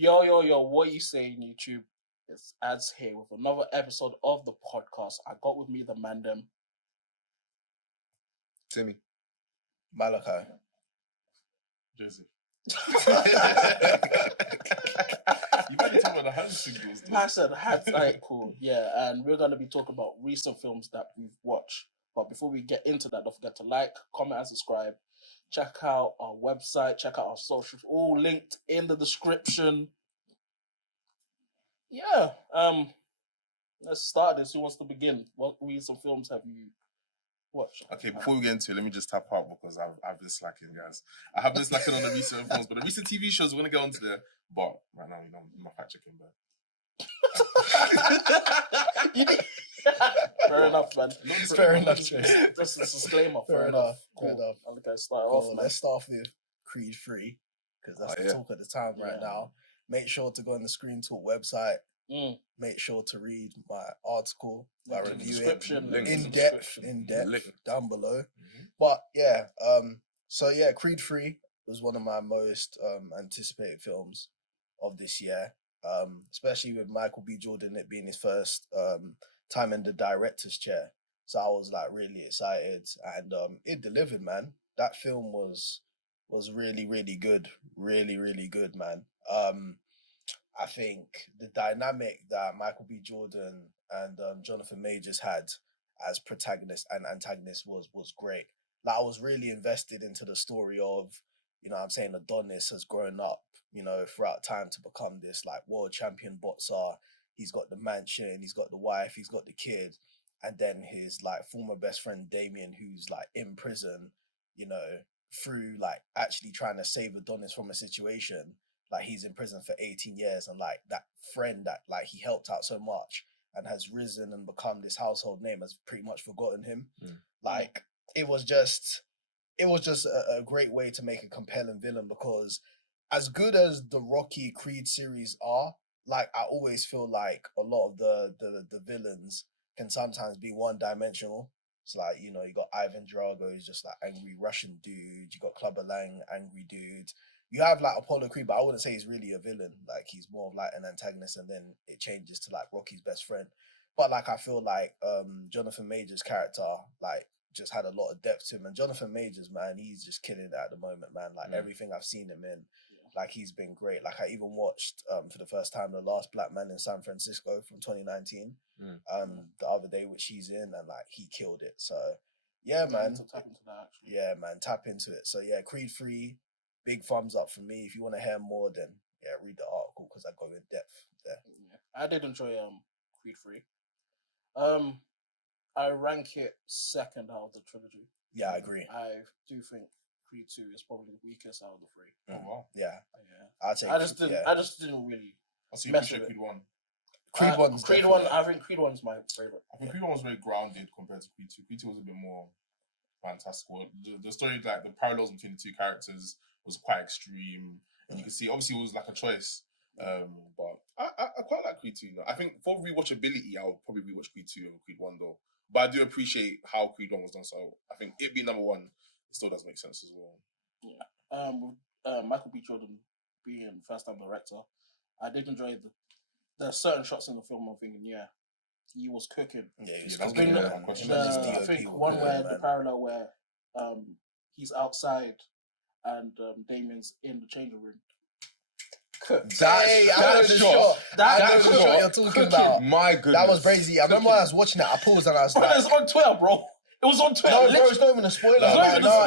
Yo, what you saying, YouTube? It's Ads here with another episode of the podcast. I got with me the Mandem. Timmy. Malachi. Jersey. You better talk about the hand signals. I said hats, alright, cool. Yeah, and we're going to be talking about recent films that we've watched. But before we get into that, don't forget to like, comment, and subscribe. Check out our website, check out our socials, all linked in the description. Yeah, let's start this. Who wants to begin? What recent films have you watched? Okay, before we get into it, let me just tap out because I've been slacking, guys. I have been slacking on the recent films, but the recent TV shows, we're going to get onto there. But right now, I'm not fact checking, but. Fair enough, man. Fair enough. Just a disclaimer. Fair enough. Fair enough. Okay, start off, man. Let's start off with Creed 3, because that's the talk at the time right now. Make sure to go on the ScreenTalk website. Make sure to read my article, my review it in depth down below. But yeah, Creed 3 was one of my most anticipated films of this year, especially with Michael B. Jordan, it being his first time in the director's chair. So I was like really excited, and it delivered, man. That film was really, really good, really good, man. I think the dynamic that Michael B. Jordan and Jonathan Majors had as protagonist and antagonist was great. Like, I was really invested into the story of, Adonis has grown up, throughout time to become this like world champion boxer. He's got the mansion, he's got the wife, he's got the kid, and then his like former best friend Damien, who's like in prison, through like actually trying to save Adonis from a situation. Like, he's in prison for 18 years, and like that friend that like he helped out so much and has risen and become this household name has pretty much forgotten him. Like, it was just a great way to make a compelling villain, because as good as the Rocky Creed series are, like, I always feel like a lot of the villains can sometimes be one-dimensional. It's like, you got Ivan Drago, who's just like angry Russian dude. You got Clubber Lang, angry dude. You have like Apollo Creed, but I wouldn't say he's really a villain. Like, he's more of like an antagonist, and then it changes to like Rocky's best friend. But like, I feel like Jonathan Majors' character like just had a lot of depth to him. And Jonathan Majors, man, he's just killing it at the moment, man. Like, everything I've seen him in, like, he's been great. Like, I even watched for the first time The Last Black Man in San Francisco from 2019 the other day, which he's in, and like, he killed it. So yeah, man. Tap into that, actually. Yeah, man, tap into it. So yeah, Creed 3, big thumbs up for me. If you want to hear more, then yeah, read the article, because I go in depth there. Yeah, I did enjoy Creed 3. I rank it second out of the trilogy. Yeah, I agree. I do think Creed 2 is probably the weakest out of the three. Oh wow. Yeah. I just didn't really. So you appreciate Creed 1? Creed 1. I think Creed 1 is my favorite. I think Creed 1 was very grounded compared to Creed 2. Creed 2 was a bit more fantastical. The story, like the parallels between the two characters, was quite extreme, and you can see obviously it was like a choice. But I quite like Creed 2. I think for rewatchability, I would probably rewatch Creed 2 over Creed 1 though. But I do appreciate how Creed 1 was done. So I think it being number 1, it still does make sense as well. Yeah. Michael B. Jordan being first-time director, I did enjoy the certain shots in the film. I'm thinking, yeah, he was cooking. Yeah, he was cooking. I think one where the parallel where he's outside and Damien's in the changing room. That shot you're talking about. My goodness, that was crazy. I remember when I was watching it, I paused and I was like, "It's on Twitter, bro. It was on Twitter." No, bro, it's not even a spoiler.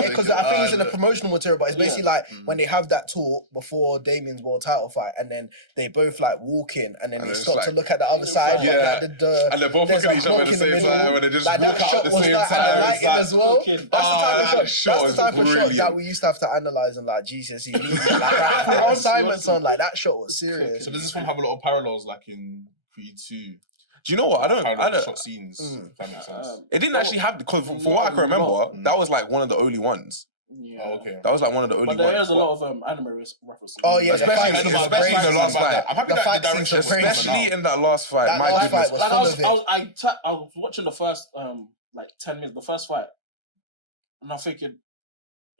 Because I think it's in the promotional material, but it's basically like when they have that talk before Damien's world title fight, and then they both like walk in, and then they stop to look at the other side. Yeah, and they're both looking at each other at the same time, and they just walk out at the same time. As well. That's the type of shot that we used to have to analyze in like GCSE. Like assignments on, like that shot was serious. So does this film have a lot of parallels, like in Creed 2? Do you know what? I don't. Shot scenes. If that makes sense. It didn't actually have, because from what I can remember, that was like one of the only ones. Yeah. Oh, okay. That was like one of the only ones. But there is a lot of anime references. Oh yeah, especially in the last fight. I'm happy that the direction, especially in that last fight. That my last goodness. fight I was watching the first like 10 minutes, the first fight, and I'm thinking,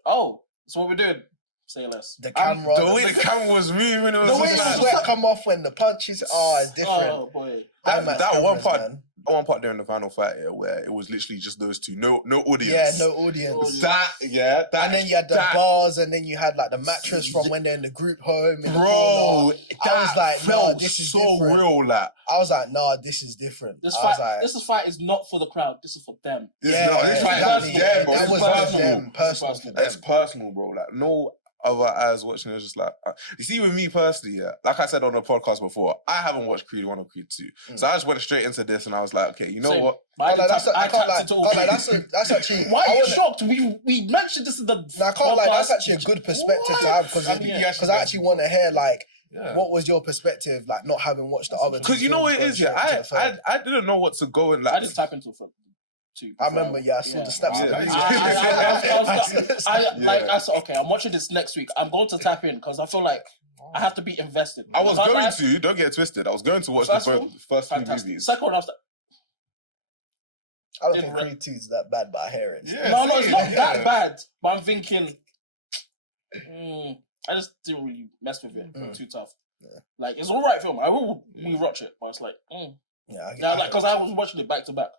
oh, so what we're doing? Say less. The camera. The way the camera was moving, it was the way just the sweat come off when the punches. Oh, it's different. Oh boy. that one cameras, part. man. One part during the final fight here where it was literally just those two, no audience. Yeah, no audience. And then you had the bars, and then you had like the mattress from when they're in the group home. In the corner. I was like, nah, this is so different. real. Like I was like, nah, this is different. This fight is not for the crowd. This is for them. this fight is them, bro. That was personal. personal for them. It's personal, bro. Like no other eyes watching it. Just like you see, with me personally, yeah. Like I said on the podcast before, I haven't watched Creed 1 or Creed 2, so I just went straight into this, and I was like, okay, you know Same. what? That's actually. Why are you shocked? We mentioned this in the. I can't lie. That's actually a good perspective to have because I actually want to hear like. Yeah. What was your perspective, like not having watched the other? Because you know what it is, yeah. I didn't know what to go and like. I just tap into it. I remember, I saw the snaps. I said, okay, I'm watching this next week. I'm going to tap in because I feel like I have to be invested. I was going to, don't get it twisted. I was going to watch the first few movies. Second one, I was like, I don't think Creed 2 is that bad, but I hear it. Yeah, no, it's not that bad. But I'm thinking, I just didn't really mess with it. Too tough. Yeah. Like, it's all right film. I will rewatch it, but it's like, because I was watching it back to back.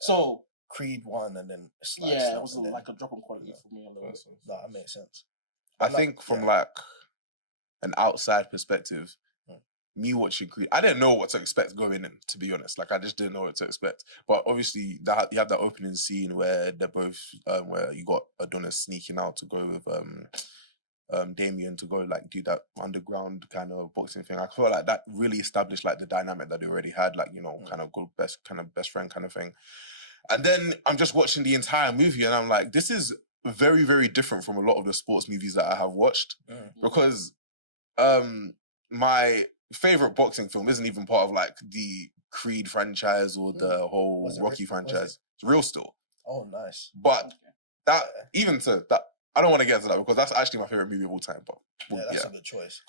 So Creed 1 and then it was like a drop in quality for me. No, that makes sense. I think from like an outside perspective, me watching Creed, I didn't know what to expect going in. To be honest, like I just didn't know what to expect. But obviously, you have that opening scene where they're both, where you got Adonis sneaking out to go with Damien to go like do that underground kind of boxing thing. I feel like that really established like the dynamic that they already had, like kind of good best friend kind of thing. And then I'm just watching the entire movie and I'm like, this is very, very different from a lot of the sports movies that I have watched. Because my favorite boxing film isn't even part of like the Creed franchise or the whole Rocky franchise. It's Real Still. Oh, nice. But that, even to that, I don't want to get into that because that's actually my favorite movie of all time. But that's a good choice.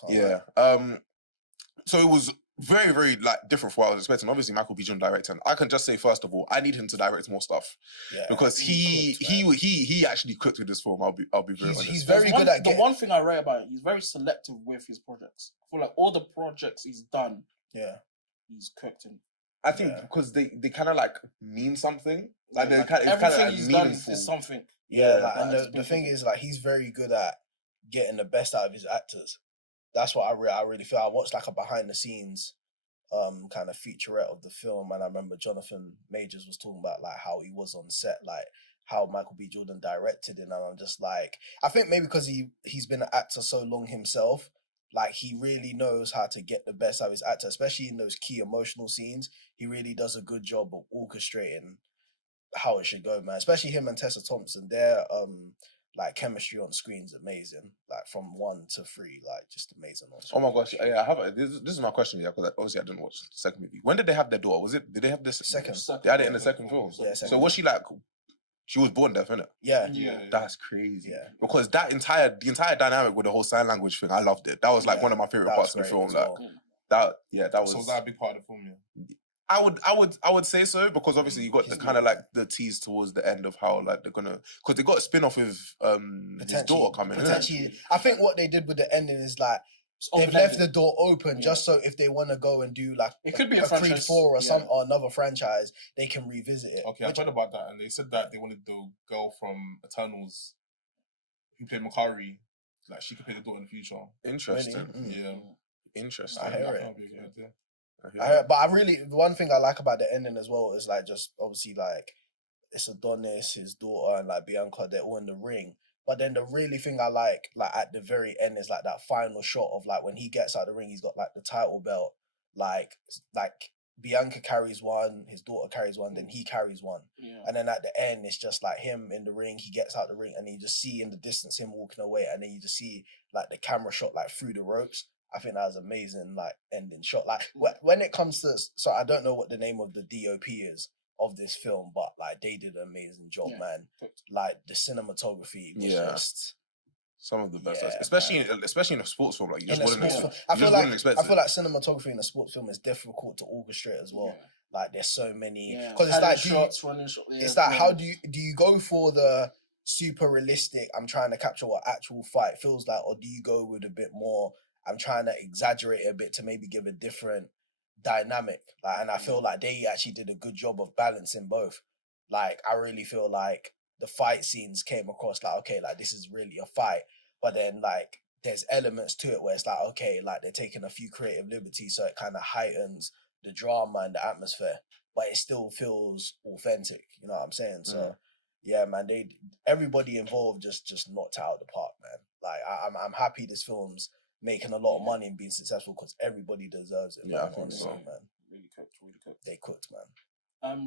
So it was very, very like different from what I was expecting. Obviously, Michael B. Jordan directing. I can just say first of all, I need him to direct more stuff because he actually cooked with this film. I'll be very honest. He's very good at the one thing I read about it. He's very selective with his projects. I feel like all the projects he's done, he's cooked in. I think because they kind of like mean something. Like everything kind of like he's meaningful. done is something. And the thing is, like, he's very good at getting the best out of his actors. That's what I really feel. I watched like a behind the scenes kind of featurette of the film, and I remember Jonathan Majors was talking about like how he was on set, like how Michael B. Jordan directed it, and I'm just like, I think maybe because he's been an actor so long himself, like he really knows how to get the best out of his actor, especially in those key emotional scenes. He really does a good job of orchestrating how it should go, man. Especially him and Tessa Thompson, their like chemistry on screen is amazing. Like from 1 to 3, like just amazing on screen. Oh my gosh, I have this is my question, because obviously I didn't watch the second movie. When did they have their daughter? Did they have this second? They had it in the second film. Yeah, so was she like? She was born deaf, innit? Yeah. That's crazy. Yeah. Because the entire dynamic with the whole sign language thing, I loved it. That was like one of my favorite parts of the film. Like that was. So was that a big part of the film? Yeah. I would say so, because obviously you got the kind of like the tease towards the end of how like they're gonna, because they got a spin-off with his daughter coming. Potentially, I think what they did with the ending is like they've left the door open just so if they want to go and do like it could be a franchise. Creed 4 or another franchise, they can revisit it. Okay, I've heard about that, and they said that they wanted the girl from Eternals who played Makari, like she could play the daughter in the future. Interesting. Really? Yeah. Interesting. I hear it. But the one thing I like about the ending as well is like just obviously like it's Adonis, his daughter, and like Bianca, they're all in the ring. But then the really thing I like at the very end is like that final shot of like when he gets out of the ring, he's got like the title belt, like Bianca carries one, his daughter carries one, then he carries one. Yeah. And then at the end, it's just like him in the ring, he gets out the ring, and you just see in the distance him walking away, and then you just see like the camera shot like through the ropes. I think that was amazing, like ending shot. Like when it comes to, so I don't know what the name of the DOP is of this film, but like they did an amazing job, man. Like the cinematography was just some of the best, especially in a sports film. Like you just wouldn't expect. I feel like cinematography in a sports film is difficult to orchestrate as well. Yeah. Like there's so many because it's like shots, running shots. It's like how do you go for the super realistic, I'm trying to capture what actual fight feels like, or do you go with a bit more, I'm trying to exaggerate it a bit to maybe give a different dynamic? Like, and I feel like they actually did a good job of balancing both. Like, I really feel like the fight scenes came across like, okay, like this is really a fight, but then like there's elements to it where it's like, okay, like they're taking a few creative liberties, so it kind of heightens the drama and the atmosphere, but it still feels authentic. You know what I'm saying? So yeah, man, everybody involved just knocked out of the park, man. Like I'm happy this film's making a lot of money and being successful because everybody deserves it. Yeah, man, I think honestly, so. man. Really cooked. They cooked, man.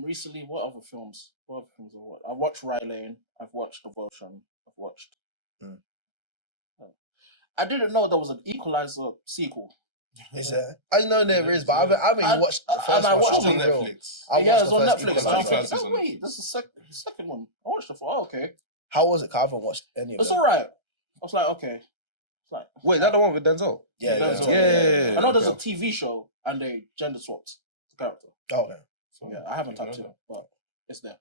Recently, what other films? What other films I watched Rye Lane. I've watched Devotion. I've watched. I didn't know there was an Equalizer sequel. Is there? I know there is, but I haven't even watched the first and I one. watched it on Real. Netflix. Yeah, it's on first Netflix. Equalizer. I was Equalizer. like, oh, wait, this is the second one. I watched it for, okay. How was it? 'Cause I haven't watched any of It's them. alright. I was like, okay. It's like, Wait, that the one with Denzel? Yeah, Denzel, yeah. I know there's a TV show and they gender swapped the character. Oh, okay. So yeah, I haven't tapped it, but it's there.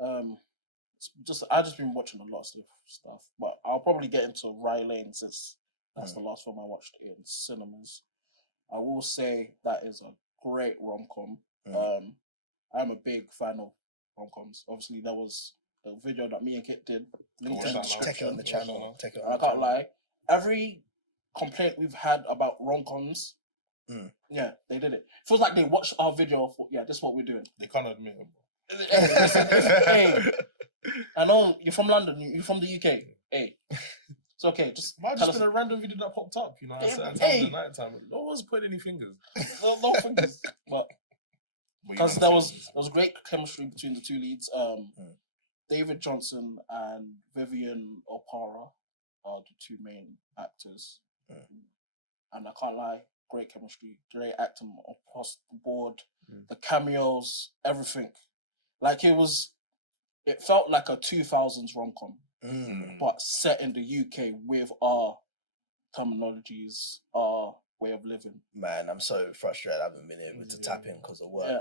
I've just been watching a lot of stuff, but I'll probably get into Rye Lane since that's the last film I watched in cinemas. I will say that is a great rom-com. I'm a big fan of rom-coms. Obviously, there was a video that me and Kit did. Take it on the channel. I can't lie. Every complaint we've had about rom-coms, yeah, they did it. Feels like they watched our video for, yeah, this is what we're doing. They can't admit it. Hey, I know you're from London, you're from the UK. Hey, it's okay. Just might just been a random video that popped up, you know, at a certain time in the night time. No one's putting any fingers. No fingers. But because there was great chemistry between the two leads. David Johnson and Vivian Opara are the two main actors. And I can't lie, great chemistry, great acting across the board. The cameos, everything. Like it felt like a 2000s rom-com, but set in the UK with our terminologies, our way of living. Man, I'm so frustrated I haven't been able to tap in because of work. Yeah,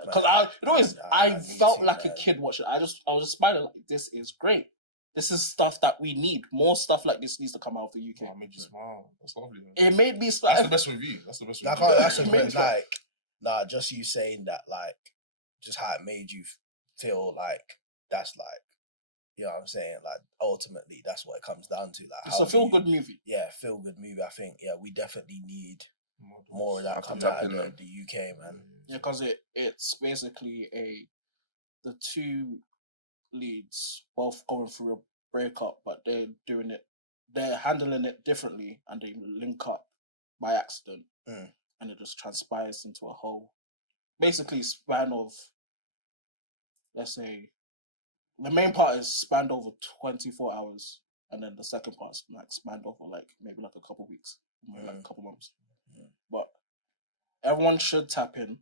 because I felt like a kid watching it. I was just smiling like, this is great. This is stuff that we need. More stuff like this needs to come out of the UK. Oh, it made you smile. That's lovely. It made me smile. That's the best review. That's a great, like, just you saying that, like, just how it made you feel like that's like, you know what I'm saying? Like, ultimately, that's what it comes down to. Like, it's a feel-good movie. Yeah, feel-good movie. I think, yeah, we definitely need more of that coming out of the UK, man. Yeah, because it's basically the two leads both going through a breakup, but they're handling it differently, and they link up by accident, and it just transpires into a whole, basically span of, let's say, the main part is spanned over 24 hours, and then the second part is like spanned over like maybe like a couple weeks, like a couple months. But everyone should tap in.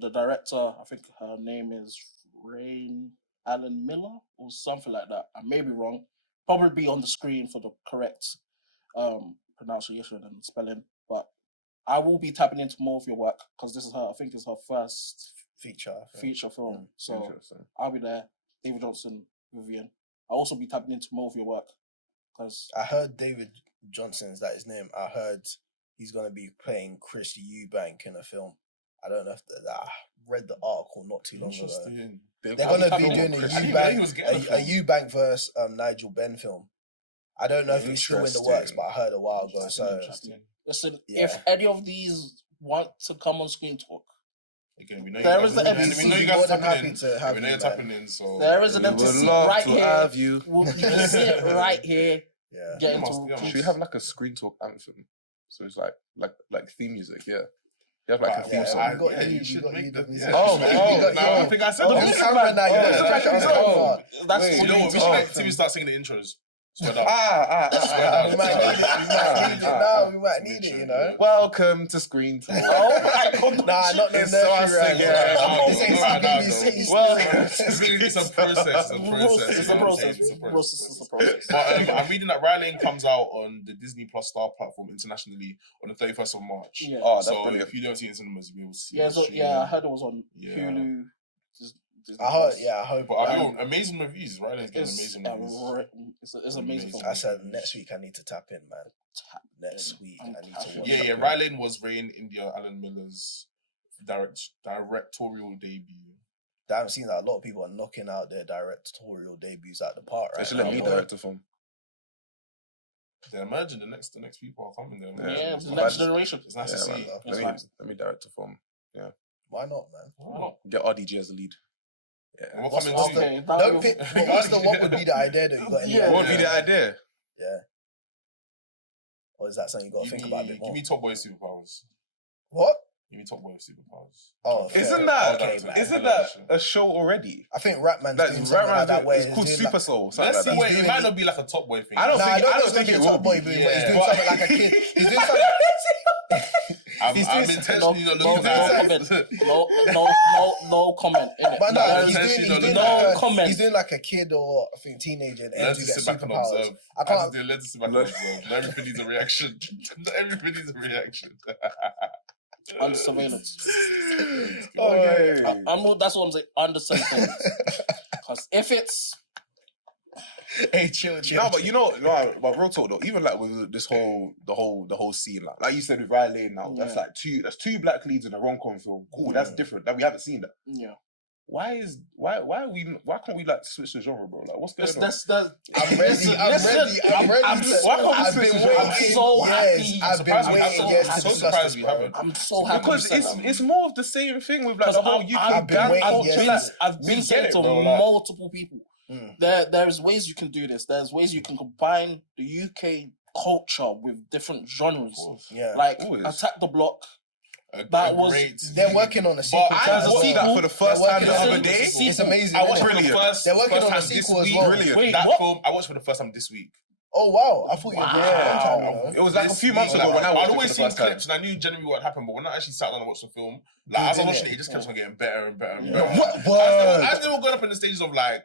The director, I think her name is Rain Allen Miller or something like that. I may be wrong. Probably be on the screen for the correct pronunciation and spelling. But I will be tapping into more of your work because this is I think it's her first feature film. So I'll be there. David Johnson, Vivian. I'll also be tapping into more of your work because I heard David Johnson, is that his name? I heard he's going to be playing Chris Eubank in a film. I don't know if I read the article not too long ago. They're going to be doing a Eubank versus Nigel Benn film. I don't know if it's still in the works, but I heard a while ago. So, listen, if any of these want to come on ScreenTalk, again, we know there is an episode. We know you guys are tapping in. We know you're tapping in. So there is an episode right here. Have you. You can see it right here. Yeah. Should we have like a ScreenTalk anthem? So it's like theme music, yeah. You have like a theme song. You should make the. I think I said That's you know what? We should let Timmy start singing the intros. We might need it, you know. Welcome to ScreenTalk. Oh my god! Nah, not the It's a process. It's a process. But I'm reading that Rye Lane comes out on the Disney Plus Star platform internationally on the 31st of March. Yeah. Oh, that's so brilliant. if you don't see it in cinemas, you'll be able to see it. Yeah, I heard it was on Hulu. Disney I hope. Plus. Yeah, I hope. But I've got amazing reviews, right? It's getting It's amazing reviews. it's amazing film. I said next week I need to tap in, man. Next week I need to watch. Yeah. Rye Lane was Rain India Alan Miller's directorial debut. I haven't seen that. A lot of people are knocking out their directorial debuts at the park, right? They should let me direct a film. They're emerging. The next people are coming. Yeah, the next generation. It's nice to see. Let me direct a film. Yeah. Why not, man? Why not? Get RDG as the lead. Yeah. What would be the idea that you got? What would be the idea? Yeah. Or is that something you got to think about a bit more? Give me Top Boy superpowers. What? Give me Top Boy superpowers. Oh, isn't that a show already? I think Rapman's doing something like that where it's called Super Soul. Let's see. It might not be like a Top Boy thing. I don't think it will be. But he's doing something like a kid. He's doing something. I'm intentionally not looking at no comment in it. But no, he's doing like a kid or I think teenager and let's get sit back and superpowers. observe. I can't. Let's sit back and observe. Everybody needs a reaction. Everybody needs a reaction. Under surveillance. Okay. That's what I'm saying. Under surveillance. Because if it's hey, chill. No, but but real talk though, even like with this the whole scene, like you said with Rye Lane now, that's like two black leads in a rom-com film. Cool, that's different. That we haven't seen that. Yeah. Why can't we like switch the genre, bro? Like, what's going on? I'm ready. I've I'm so happy because it's more of the same thing with like the whole UK gang culture. I've been saying to multiple people. There's ways you can do this. There's ways you can combine the UK culture with different genres. Like Attack the Block. They're working on a sequel. I see that for the first time the other day. It's amazing. I watched for the first. They're working on a sequel as well. Brilliant. Wait, that what? film I watched for the first time this week. Oh wow! I thought you were It was like a few months ago when I watched it. I'd always seen clips and I knew generally what happened, but when I actually sat down and watched the film, like as I was watching it, it just kept on getting better and better and better. As they were going up in the stages of the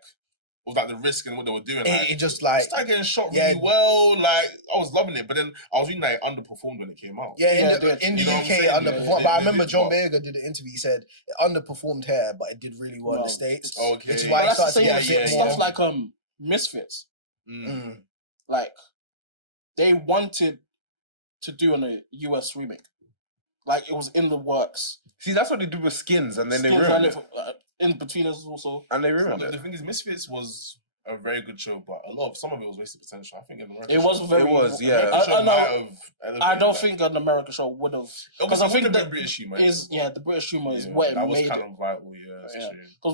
risk and what they were doing, it just like started getting shot really well. Like I was loving it, but then I was reading that it underperformed when it came out. Yeah, in the UK it underperformed. But I remember John Boyega did an interview. He said it underperformed here, but it did really well in the States. Okay, which is why it started to get a bit more stuff like Misfits. Like they wanted to do a US remake. Like it was in the works. See, that's what they do with Skins, and then they ruined it. In Between Us also. And they ruined it. The thing is, Misfits was a very good show, but some of it was wasted potential. I think in America, it was, yeah. I don't think an American show would have, because I think the British humor the British humor is what it made it. That was kind of vital,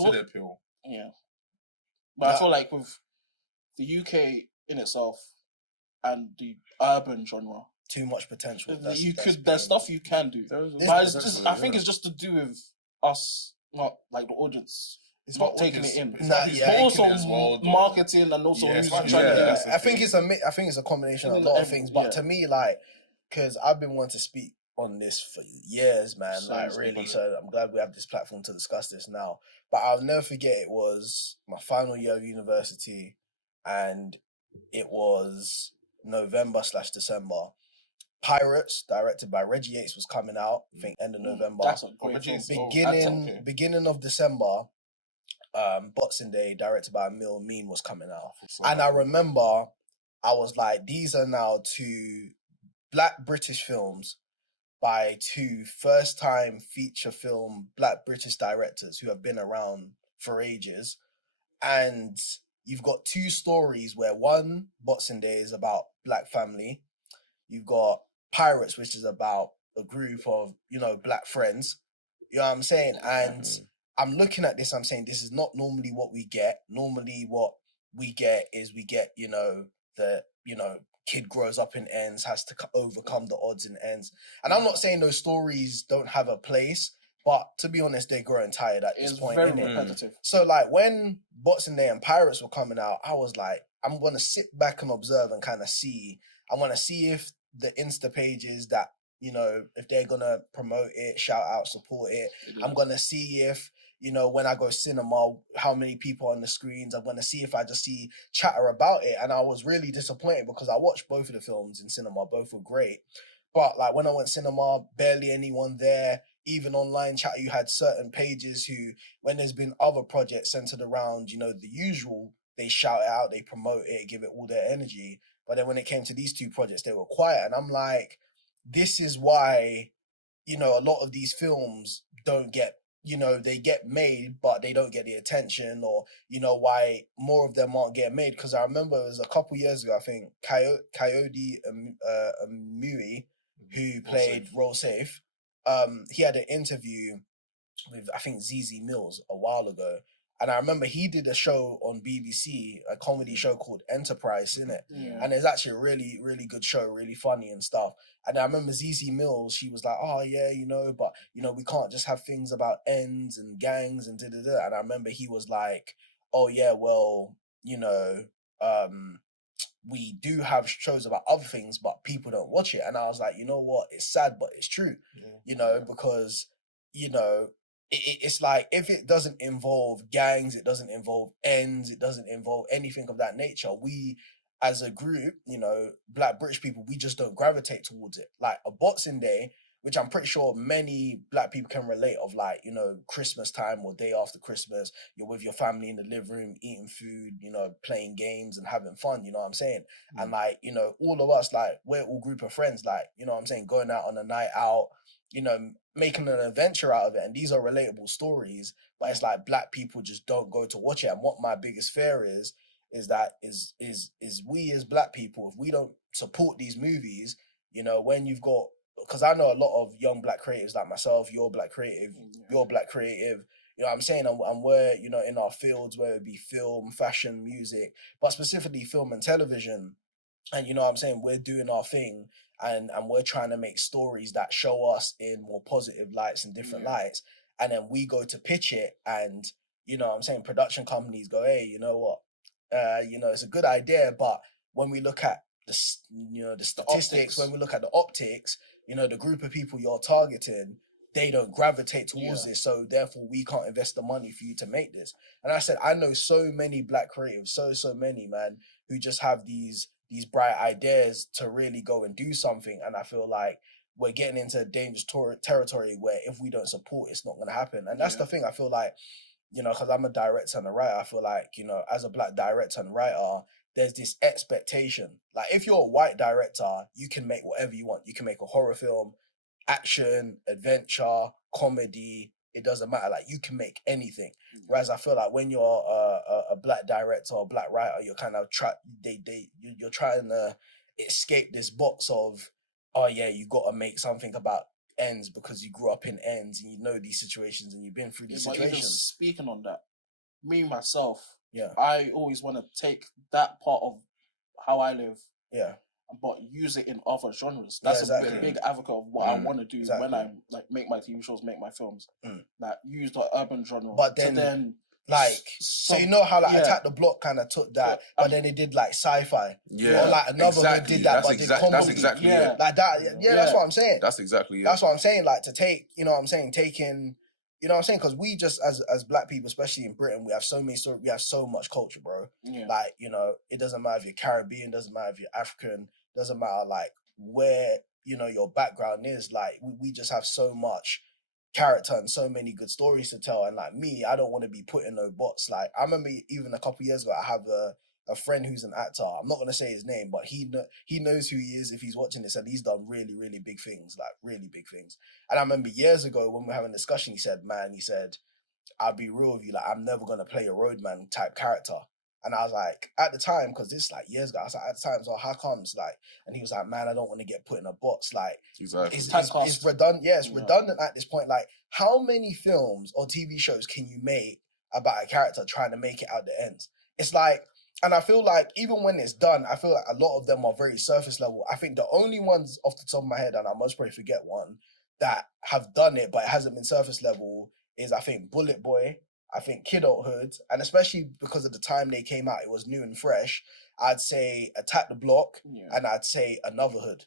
to the appeal. Yeah, but I feel like with the UK in itself and the urban genre, too much potential. There's stuff you can do, but it's just I think it's just to do with us. Not like the audience. It's not taking it in. But also marketing and also who's trying to do that. I think it's a combination of a lot of things. But to me, like, because I've been wanting to speak on this for years, man. So I'm glad we have this platform to discuss this now. But I'll never forget, it was my final year of university, and it was November/December. Pirates, directed by Reggie Yates, was coming out. I think end of November. That's a great film. Beginning of December, Boxing Day, directed by Emil Mean, was coming out. And I remember I was like, these are now two Black British films by two first-time feature film Black British directors who have been around for ages. And you've got two stories where one, Boxing Day, is about Black family. You've got Pirates, which is about a group of, Black friends. You know what I'm saying? And I'm looking at this, I'm saying this is not normally what we get. Normally what we get is kid grows up in ends, has to overcome the odds in ends. And I'm not saying those stories don't have a place, but to be honest, they're growing tired at this point. It's very repetitive. So like when Boxing Day and Pirates were coming out, I was like, I'm going to sit back and observe and kind of see. I want to see if the Insta pages that, if they're going to promote it, shout out, support it. I'm going to see if, when I go cinema, how many people on the screens. I'm going to see if I just see chatter about it. And I was really disappointed because I watched both of the films in cinema. Both were great. But like when I went cinema, barely anyone there. even online chat, you had certain pages who, when there's been other projects centered around, you know, the usual, they shout it out, they promote it, give it all their energy. But then when it came to these two projects, they were quiet. And I'm like, this is why, you know, a lot of these films don't get, you know, they get made, but they don't get the attention, or, you know, why more of them aren't getting made. Because I remember it was a couple years ago, I think, Coyote Amui, who played Roll Safe, he had an interview with, I think, ZZ Mills a while ago. And I remember he did a show on BBC, a comedy show called Enterprise, innit? Yeah. And it's actually a really, really good show, really funny and stuff. And I remember ZZ Mills, she was like, oh yeah, you know, but, you know, we can't just have things about ends and gangs and da-da-da. And I remember he was like, oh yeah, well, you know, we do have shows about other things, but people don't watch it. And I was like, you know what? It's sad, but it's true, you know, because, you know, it's like, if it doesn't involve gangs, it doesn't involve ends, it doesn't involve anything of that nature, we as a group, you know, Black British people, we just don't gravitate towards it. Like a Boxing Day, which I'm pretty sure many Black people can relate, of like, you know, Christmas time or day after Christmas, you're with your family in the living room, eating food, you know, playing games and having fun, you know what I'm saying? And like, you know, all of us, like, we're all group of friends, like, you know what I'm saying, going out on a night out, you know, making an adventure out of it. And these are relatable stories, but it's like Black people just don't go to watch it. And what my biggest fear is that we as Black people, if we don't support these movies, you know, when you've got, because I know a lot of young Black creatives like myself, you're Black creative, you know what I'm saying? And we're, you know, in our fields, whether it be film, fashion, music, but specifically film and television. And you know what I'm saying, we're doing our thing, and we're trying to make stories that show us in more positive lights and different lights. And then we go to pitch it, and you know what I'm saying, production companies go, hey, you know what, you know, it's a good idea, but when we look at the, you know, the statistics, when we look at the optics, you know, the group of people you're targeting, they don't gravitate towards this, so therefore we can't invest the money for you to make this. And I said, I know so many Black creatives, so many, man, who just have these bright ideas to really go and do something. And I feel like we're getting into dangerous territory where if we don't support, it's not going to happen. And that's the thing. I feel like, you know, because I'm a director and a writer, I feel like, you know, as a Black director and writer, there's this expectation. Like, if you're a white director, you can make whatever you want. You can make a horror film, action, adventure, comedy. It doesn't matter. Like, you can make anything. Whereas I feel like when you're a Black director or Black writer, you're kind of you're trying to escape this box of, oh yeah, you got to make something about ends because you grew up in ends and you know these situations and you've been through these situations. But even speaking on that, me myself, yeah, I always want to take that part of how I live, yeah, but use it in other genres. That's a big advocate of what I want to do when I like make my TV shows, make my films. Like, use the urban genre, but then like, so you know how like Attack the Block kind of took that, but then they did like sci-fi, or like Another Hood did that, but did comedy. That's exactly it. Like that, that's what I'm saying. That's exactly it. That's what I'm saying. Like, to take, you know what I'm saying, taking, you know what I'm saying, because we just as Black people, especially in Britain, we have so many stories, we have so much culture, bro. Like, you know, it doesn't matter if you're Caribbean, doesn't matter if you're African, doesn't matter like where, you know, your background is. Like, we just have so much character and so many good stories to tell. And like me, I don't want to be put in no box. Like, I remember even a couple years ago, I have a friend who's an actor. I'm not going to say his name, but he knows who he is if he's watching this, and he's done really, really big things, like really big things. And I remember years ago when we were having a discussion, he said, I'll be real with you, like, I'm never going to play a roadman type character. And I was like, at the time, because this like years ago, I was like, at the time, so how comes? Like, and he was like, man, I don't want to get put in a box. Like, it's redundant. Yeah, it's redundant at this point. Like, how many films or TV shows can you make about a character trying to make it out the ends? It's like, and I feel like even when it's done, I feel like a lot of them are very surface level. I think the only ones off the top of my head, and I must probably forget one, that have done it but it hasn't been surface level is, I think, Bullet Boy, I think Kidulthood, and especially because of the time they came out, it was new and fresh. I'd say Attack the Block, and I'd say Another Hood.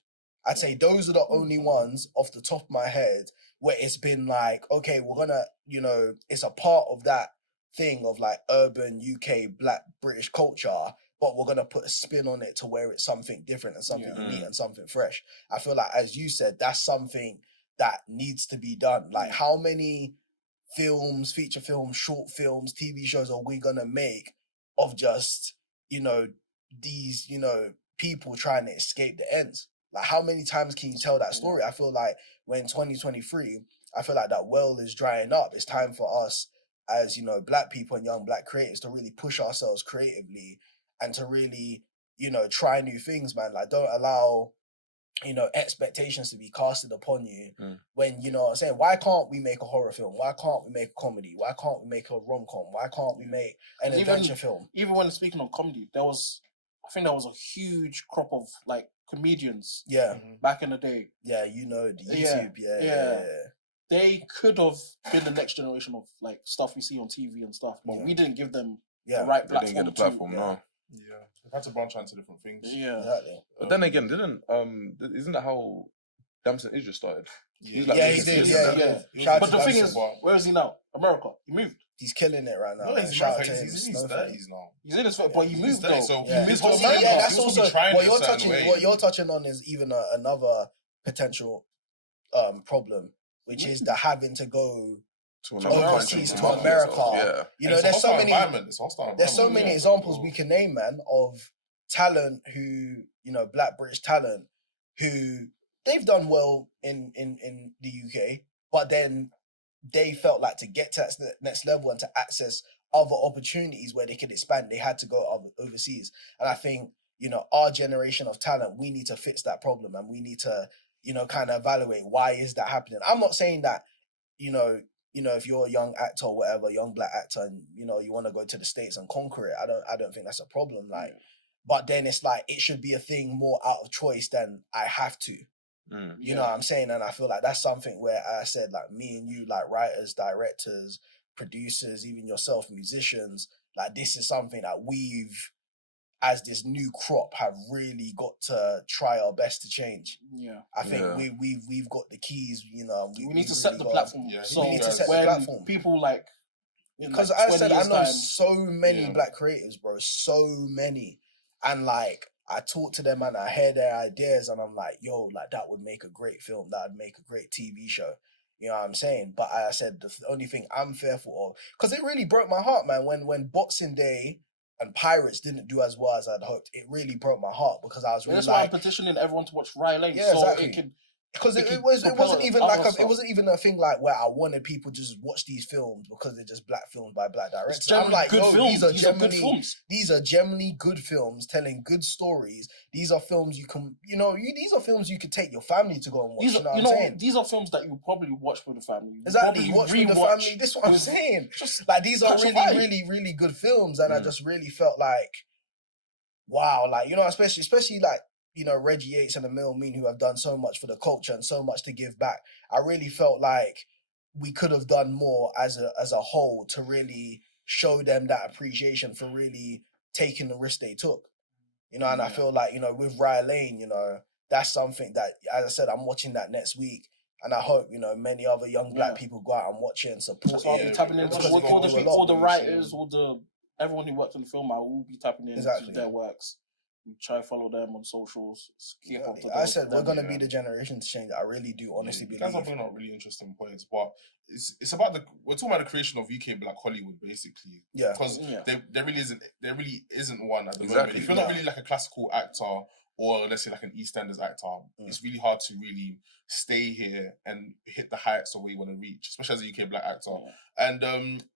I'd say those are the only ones off the top of my head where it's been like, okay, we're gonna, you know, it's a part of that thing of like urban UK Black British culture, but we're gonna put a spin on it to where it's something different and something unique and something fresh. I feel like, as you said, that's something that needs to be done. Like, how many films, feature films, short films, TV shows are we gonna make of just, you know, these, you know, people trying to escape the ends? Like, how many times can you tell that story? I feel like when 2023, I feel like that well is drying up. It's time for us as, you know, black people and young black creators to really push ourselves creatively and to really, you know, try new things, man. Like, don't allow, you know, expectations to be casted upon you when, you know what I'm saying, why can't we make a horror film? Why can't we make a comedy? Why can't we make a rom-com? Why can't we make an adventure film? Even when speaking of comedy, I think there was a huge crop of like comedians back in the day. Yeah, you know, the YouTube, yeah. They could have been the next generation of like stuff we see on TV and stuff, but we didn't give them the right platform. They didn't get the platform, no. Yeah, they've had to branch out into different things. Yeah, exactly. But then again, isn't that how Damson Idris started? He did. But the thing is, where is he now? America. He moved. He's killing it right now. No, he's in his 30s now. He's in his 30s, but he moved though. So he moved to America. America. That's also what you're touching on is even another potential problem, which is the having to go to overseas to America. Yeah. You know, there's so many examples we can name, man, of talent who, you know, black British talent who they've done well in the UK, but then they felt like to get to that next level and to access other opportunities where they could expand, they had to go overseas. And I think, you know, our generation of talent, we need to fix that problem and we need to, you know, kind of evaluate why is that happening. I'm not saying that, you know, if you're a young actor or whatever, young black actor, and, you know, you want to go to the States and conquer it, I don't think that's a problem. Like, but then it's like, it should be a thing more out of choice than I have to. You know what I'm saying? And I feel like that's something where I said, like, me and you, like writers, directors, producers, even yourself, musicians, like, this is something that we've, as this new crop, have really got to try our best to change. Yeah, I think we've got the keys. You know, we need to set the platform. So we need to set the platform. People like, because I said I know so many black creatives, bro, so many, and like, I talk to them and I hear their ideas and I'm like, yo, like, that would make a great film. That would make a great TV show. You know what I'm saying? But I said the only thing I'm fearful of, because it really broke my heart, man, when Boxing Day and Pirates didn't do as well as I'd hoped. It really broke my heart because I was really that's why I'm petitioning everyone to watch Rye Lane. Yeah, so exactly. It could... Because it wasn't even like it wasn't even a thing like where I wanted people to just watch these films because they're just black films by black directors. I'm like, yo, these are generally good films telling good stories. These are films you can, you know, these are films you could take your family to go and watch. These are, you know what I'm saying? These are films that you probably watch with the family. Exactly, watch with the family. This is what I'm saying. Just like, these are really good films, and I just really felt like, wow, like, you know, especially like, you know, Reggie Yates and Emil Mean, who have done so much for the culture and so much to give back. I really felt like we could have done more as a whole to really show them that appreciation for really taking the risk they took. You know, and I feel like, you know, with Rye Lane, you know, that's something that, as I said, I'm watching that next week. And I hope, you know, many other young black people go out and watch it and support it. I'll be tapping into all the writers, everyone who worked on the film, I will be tapping into their works. Try follow them on socials. I said we're gonna be the generation to change. I really do honestly believe. That's something not really interesting points, but it's about we're talking about the creation of UK black Hollywood, basically. Yeah. Because there really isn't one at the moment. If you're not really like a classical actor or let's say like an EastEnders actor, it's really hard to really stay here and hit the heights of where you want to reach, especially as a UK black actor. And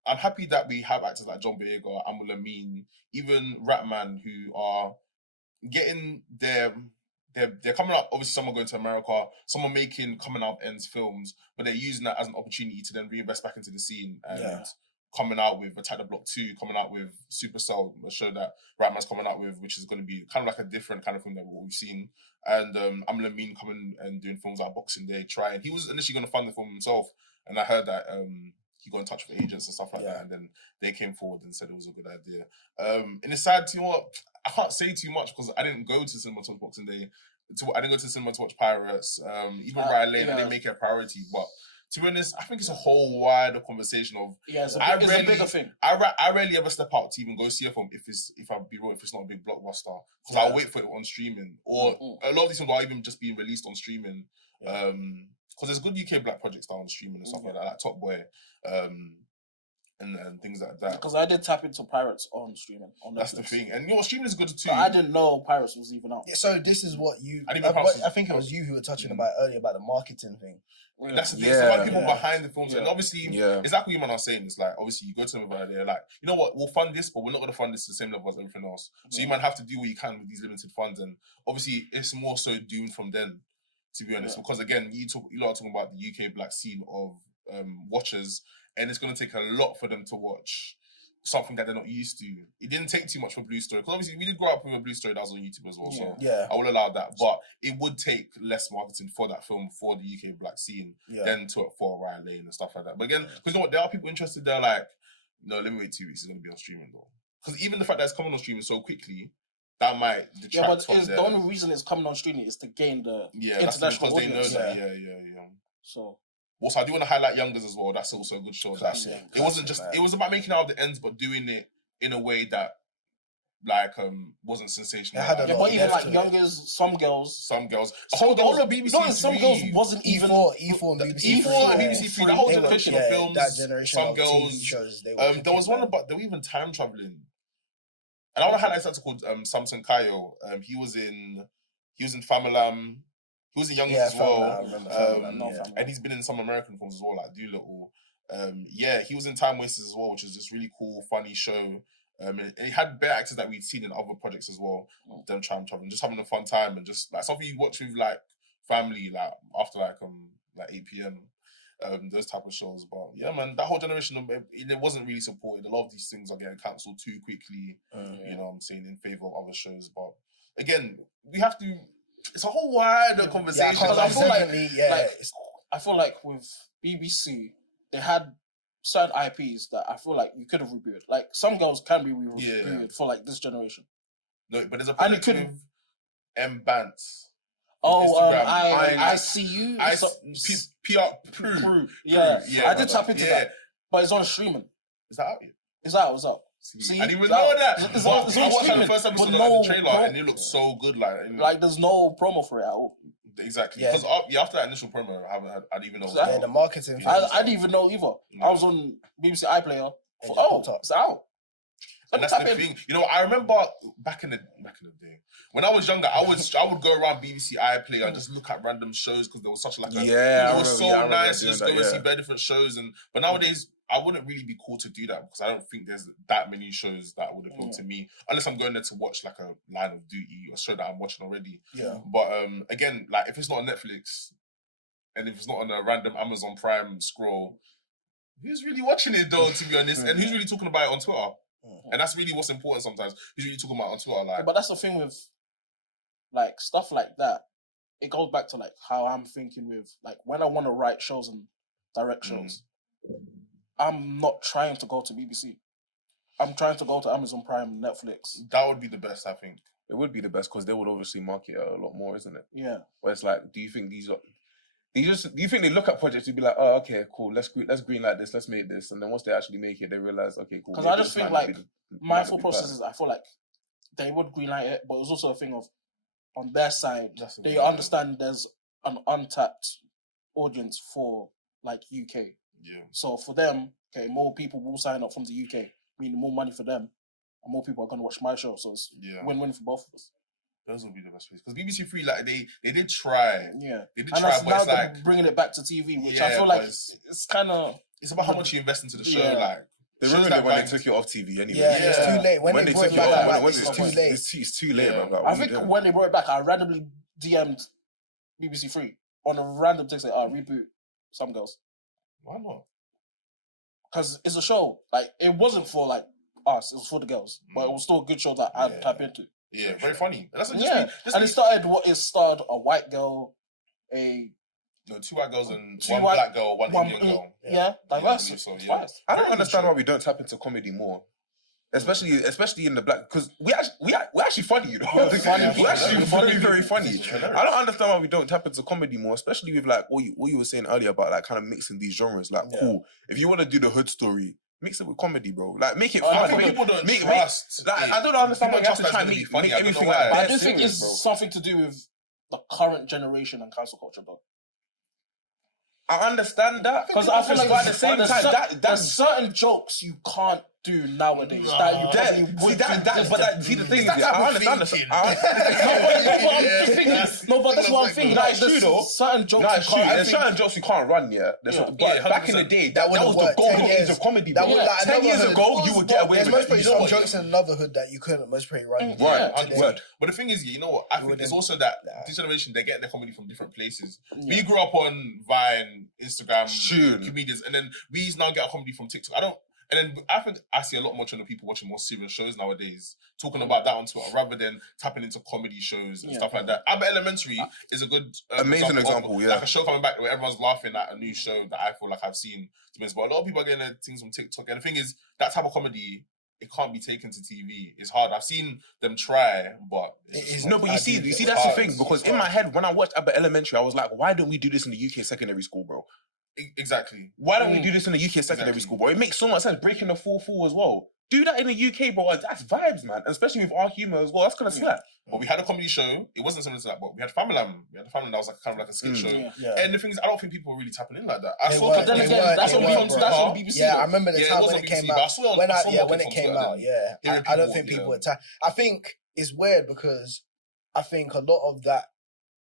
I'm happy that we have actors like John Boyega, Amul Amin, even Ratman, who are getting they're coming up. Obviously, some are going to America, some are making coming out ends films, but they're using that as an opportunity to then reinvest back into the scene and coming out with Attack the Block 2, coming out with Supercell, a show that Ratman's coming out with, which is going to be kind of like a different kind of thing than what we've seen. And Amul Amin coming and doing films like Boxing Day, trying. He was initially going to fund the film himself, and I heard that he got in touch with agents and stuff like that, and then they came forward and said it was a good idea. And it's sad, you know what? I can't say too much because I didn't go to the cinema to watch Boxing Day. I didn't go to the cinema to watch Pirates. Even Rye Lane, I didn't make it a priority. But to be honest, I think it's a whole wider conversation of. Yeah, it's a bigger thing. I rarely ever step out to even go see a film if it's not a big blockbuster, because I'll wait for it on streaming, or a lot of these films are even just being released on streaming. because there's good UK black projects down on streaming and stuff like that, like Top Boy, and things like that. Because I did tap into Pirates on streaming. On That's the thing, and you know what, streaming is good too. But I didn't know Pirates was even out. Yeah, so this is what you. I think it was you who were touching about earlier about the marketing thing. That's the thing. There's a lot of people behind the films, and obviously, it's like what you man are saying. It's like obviously you go to them over there, like, you know what, we'll fund this, but we're not going to fund this to the same level as everything else. So you might have to do what you can with these limited funds, and obviously it's more so doomed from then, to be honest. Because again, you lot are talking about the UK black scene of watchers, and it's going to take a lot for them to watch something that they're not used to. It didn't take too much for Blue Story, because obviously we did grow up with a Blue Story that was on YouTube as well, so I will allow that. But it would take less marketing for that film for the UK black scene than for Rye Lane and stuff like that. But again, because you know what, there are people interested. They're like, no, let me wait 2 weeks. It's going to be on streaming though. Because even the fact that it's coming on streaming so quickly, that might detract from the only reason it's coming on streaming is to gain the international audience. They know that. So. Also, I do want to highlight Youngers as well. That's also a good show. It wasn't just, it was about making out of the ends, but doing it in a way that, like, wasn't sensational. But even like Youngers, some girls. The whole of BBC Three. Some girls wasn't even E4 and BBC Three. The whole generation of films. That generation some of girls. TV shows. There was one about, they were even time traveling. And I want to highlight something called Samson Kayo. He was in Famalam. He was in Youngers as well. And he's been in some American films as well, like Doolittle. He was in Time Wasters as well, which is this really cool, funny show. And he had better actors that we'd seen in other projects as well. Them time traveling, just having a fun time, and just like something you watch with like family, like after like 8 p.m. Those type of shows. But yeah, man, that whole generation it wasn't really supported. A lot of these things are getting cancelled too quickly. You know what I'm saying, in favor of other shows. But again, we have to. It's a whole wider conversation. Because I feel like with BBC, they had certain IPs that I feel like you could have rebooted. Like some girls can be rebooted for like this generation. No, but there's a project with M Bants. I see you. PR Prue. Yeah, I did tap into that, but it's on streaming. Is that out yet? It's out. What's up? See, I didn't even know that. I watched the first episode of the trailer, and it looked so good. Like there's no promo for it at all. Exactly. Because after that initial promo, I didn't even know. The marketing. I didn't even know either. I was on BBC iPlayer. It's out. And that's the thing. You know, I remember back in the day when I was younger, I would go around BBC iPlayer and just look at random shows because there was such like it was so nice to just go and see different shows. But nowadays, I wouldn't really be cool to do that because I don't think there's that many shows that would appeal to me unless I'm going there to watch like a Line of Duty or show that I'm watching already. Yeah. But again, like if it's not on Netflix and if it's not on a random Amazon Prime scroll, who's really watching it though? To be honest, and who's really talking about it on Twitter? And that's really what's important sometimes. Who's really talking about it on Twitter? Like, but that's the thing with like stuff like that. It goes back to like how I'm thinking with like when I want to write shows and direct shows. I'm not trying to go to BBC. I'm trying to go to Amazon Prime, Netflix. That would be the best, I think. It would be the best because they would obviously market it a lot more, isn't it? Yeah. Where it's like, do you think do you think they look at projects and be like, oh, okay, cool, let's green light this, let's make this, and then once they actually make it, they realize, okay, cool. Because I just think like my thought process is, I feel like they would green light it, but it's also a thing of on their side, they understand there's an untapped audience for like UK. Yeah. So for them, okay, more people will sign up from the UK, meaning more money for them, and more people are going to watch my show. So it's win-win for both of us. Those would be the best ways. Because BBC Three, like they did try. Yeah. They did try, but it's like bringing it back to TV, which I feel like it's kind of. It's about how much you invest into the show. Like they ruined it when they took it off TV anyway. Yeah, it's too late. When they took it off, it's too late. It's too late. Yeah. I think when they brought it back, I randomly DM'd BBC Three on a random text like, reboot Some Girls. Why not? Because it's a show. Like it wasn't for like us; it was for the girls. But it was still a good show that I'd tap into. Yeah, very funny. And that's it started. It starred a white girl, two white girls and one black girl, one Indian girl. Yeah, diverse. So, I don't understand why we don't tap into comedy more. Especially in the black, because we're actually funny, you know. We're actually very funny. I don't understand why we don't tap into comedy more, especially with like what you were saying earlier about like kind of mixing these genres. Like, cool, if you want to do the hood story, mix it with comedy, bro. Like, make it fun. I think people don't trust. I don't understand why you have to try and make everything like that. I do think it's something to do with the current generation and cancel culture, though. I understand that because I feel like at the same time, there's certain jokes you can't do nowadays that you probably would see the thing is, I understand this. No, but that's what I'm thinking. Like, true though. Certain jokes There's certain jokes you can't run. But back in the day, that was the golden age of comedy. 10 years ago, you would get away with it. There's most some jokes in another hood that you couldn't most probably run. Right. But the thing is, you know what? I think it's also that this generation, they're getting their comedy from different places. We grew up on Vine, Instagram, comedians, and then we now get our comedy from TikTok. And then I think I see a lot more channel people watching more serious shows nowadays, talking about that on Twitter rather than tapping into comedy shows and stuff like that. Abbott Elementary is a good amazing example, like a show coming back where everyone's laughing at a new show that I feel like I've seen. But a lot of people are getting their things from TikTok, and the thing is, that type of comedy, it can't be taken to TV. It's hard. I've seen them try, but but you see, that's the thing. Because in my head, when I watched Abbott Elementary, I was like, why don't we do this in the UK secondary school, bro? Exactly. Why don't we do this in the UK secondary school, bro? It makes so much sense. Breaking the 4-4 as well. Do that in the UK, bro. That's vibes, man. Especially with our humor as well. That's kind of slap. But we had a comedy show. It wasn't similar to that, but we had Family Land. That was like kind of like a skit show. And the thing is, I don't think people were really tapping in like that. That's on BBC. Yeah, I remember the time when it came out. When it came out, I don't think people were I think it's weird because I think a lot of that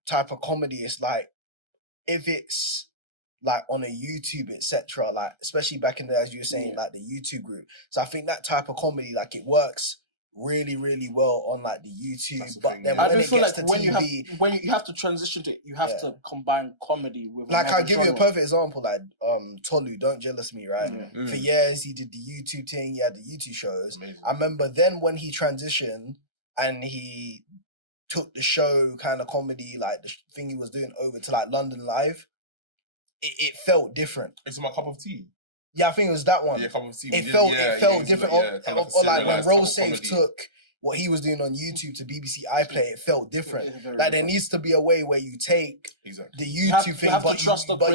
type of comedy is like, if it's like on a YouTube, etc., like especially back in the, as you were saying, like the YouTube group. So I think that type of comedy, like it works really, really well on like the YouTube. But then when it gets to TV, when you have to transition to it, you have to combine comedy with. Like I'll give you a perfect example, like Tolu, Don't Jealous Me, right? For years he did the YouTube thing, he had the YouTube shows. Amazing. I remember then when he transitioned and he took the show kind of comedy, like the thing he was doing over to like London Live. It felt different. It's my cup of tea. Yeah, I think it was that one. Yeah, cup of tea. It felt different. Or like when Roll Safe took what he was doing on YouTube to BBC iPlayer, it felt different. Like there needs to be a way where you take the YouTube thing, but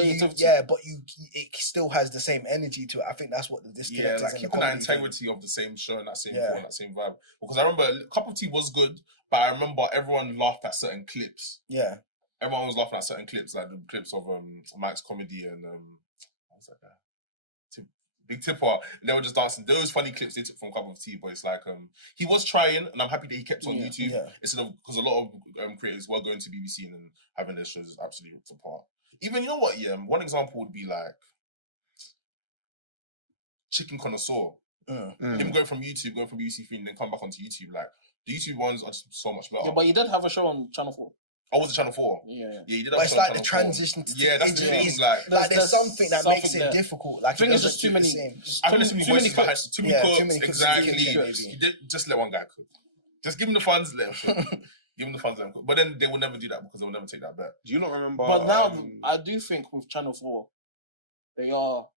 it still has the same energy to it. I think that's what the disconnect is. Like keeping that integrity of the same show and that same flow and that same vibe. Because I remember cup of tea was good, but I remember everyone laughed at certain clips. Yeah. Everyone was laughing at certain clips, like the clips of Mike's comedy and what's that guy? Big Tipper. And they were just dancing. Those funny clips they took from Cup of Tea, but it's like he was trying, and I'm happy that he kept on YouTube instead of, because a lot of creators were going to BBC and then having their shows absolutely ripped apart. Even, you know what? Yeah, one example would be like Chicken Connoisseur. Him going from BBC 3 and then come back onto YouTube. Like the YouTube ones are just so much better. Yeah, but he did have a show on Channel 4. Oh, was it Channel 4? Yeah, he did. But it's like the transition to that's the thing. Like there's something that makes it difficult. Like I think it's just too many. Too many cooks. Exactly. Just let one guy cook. Just give him the funds, let him cook. Give him the funds, let him cook. But then they will never do that because they will never take that bet. Do you not remember? But now I do think with Channel 4, they are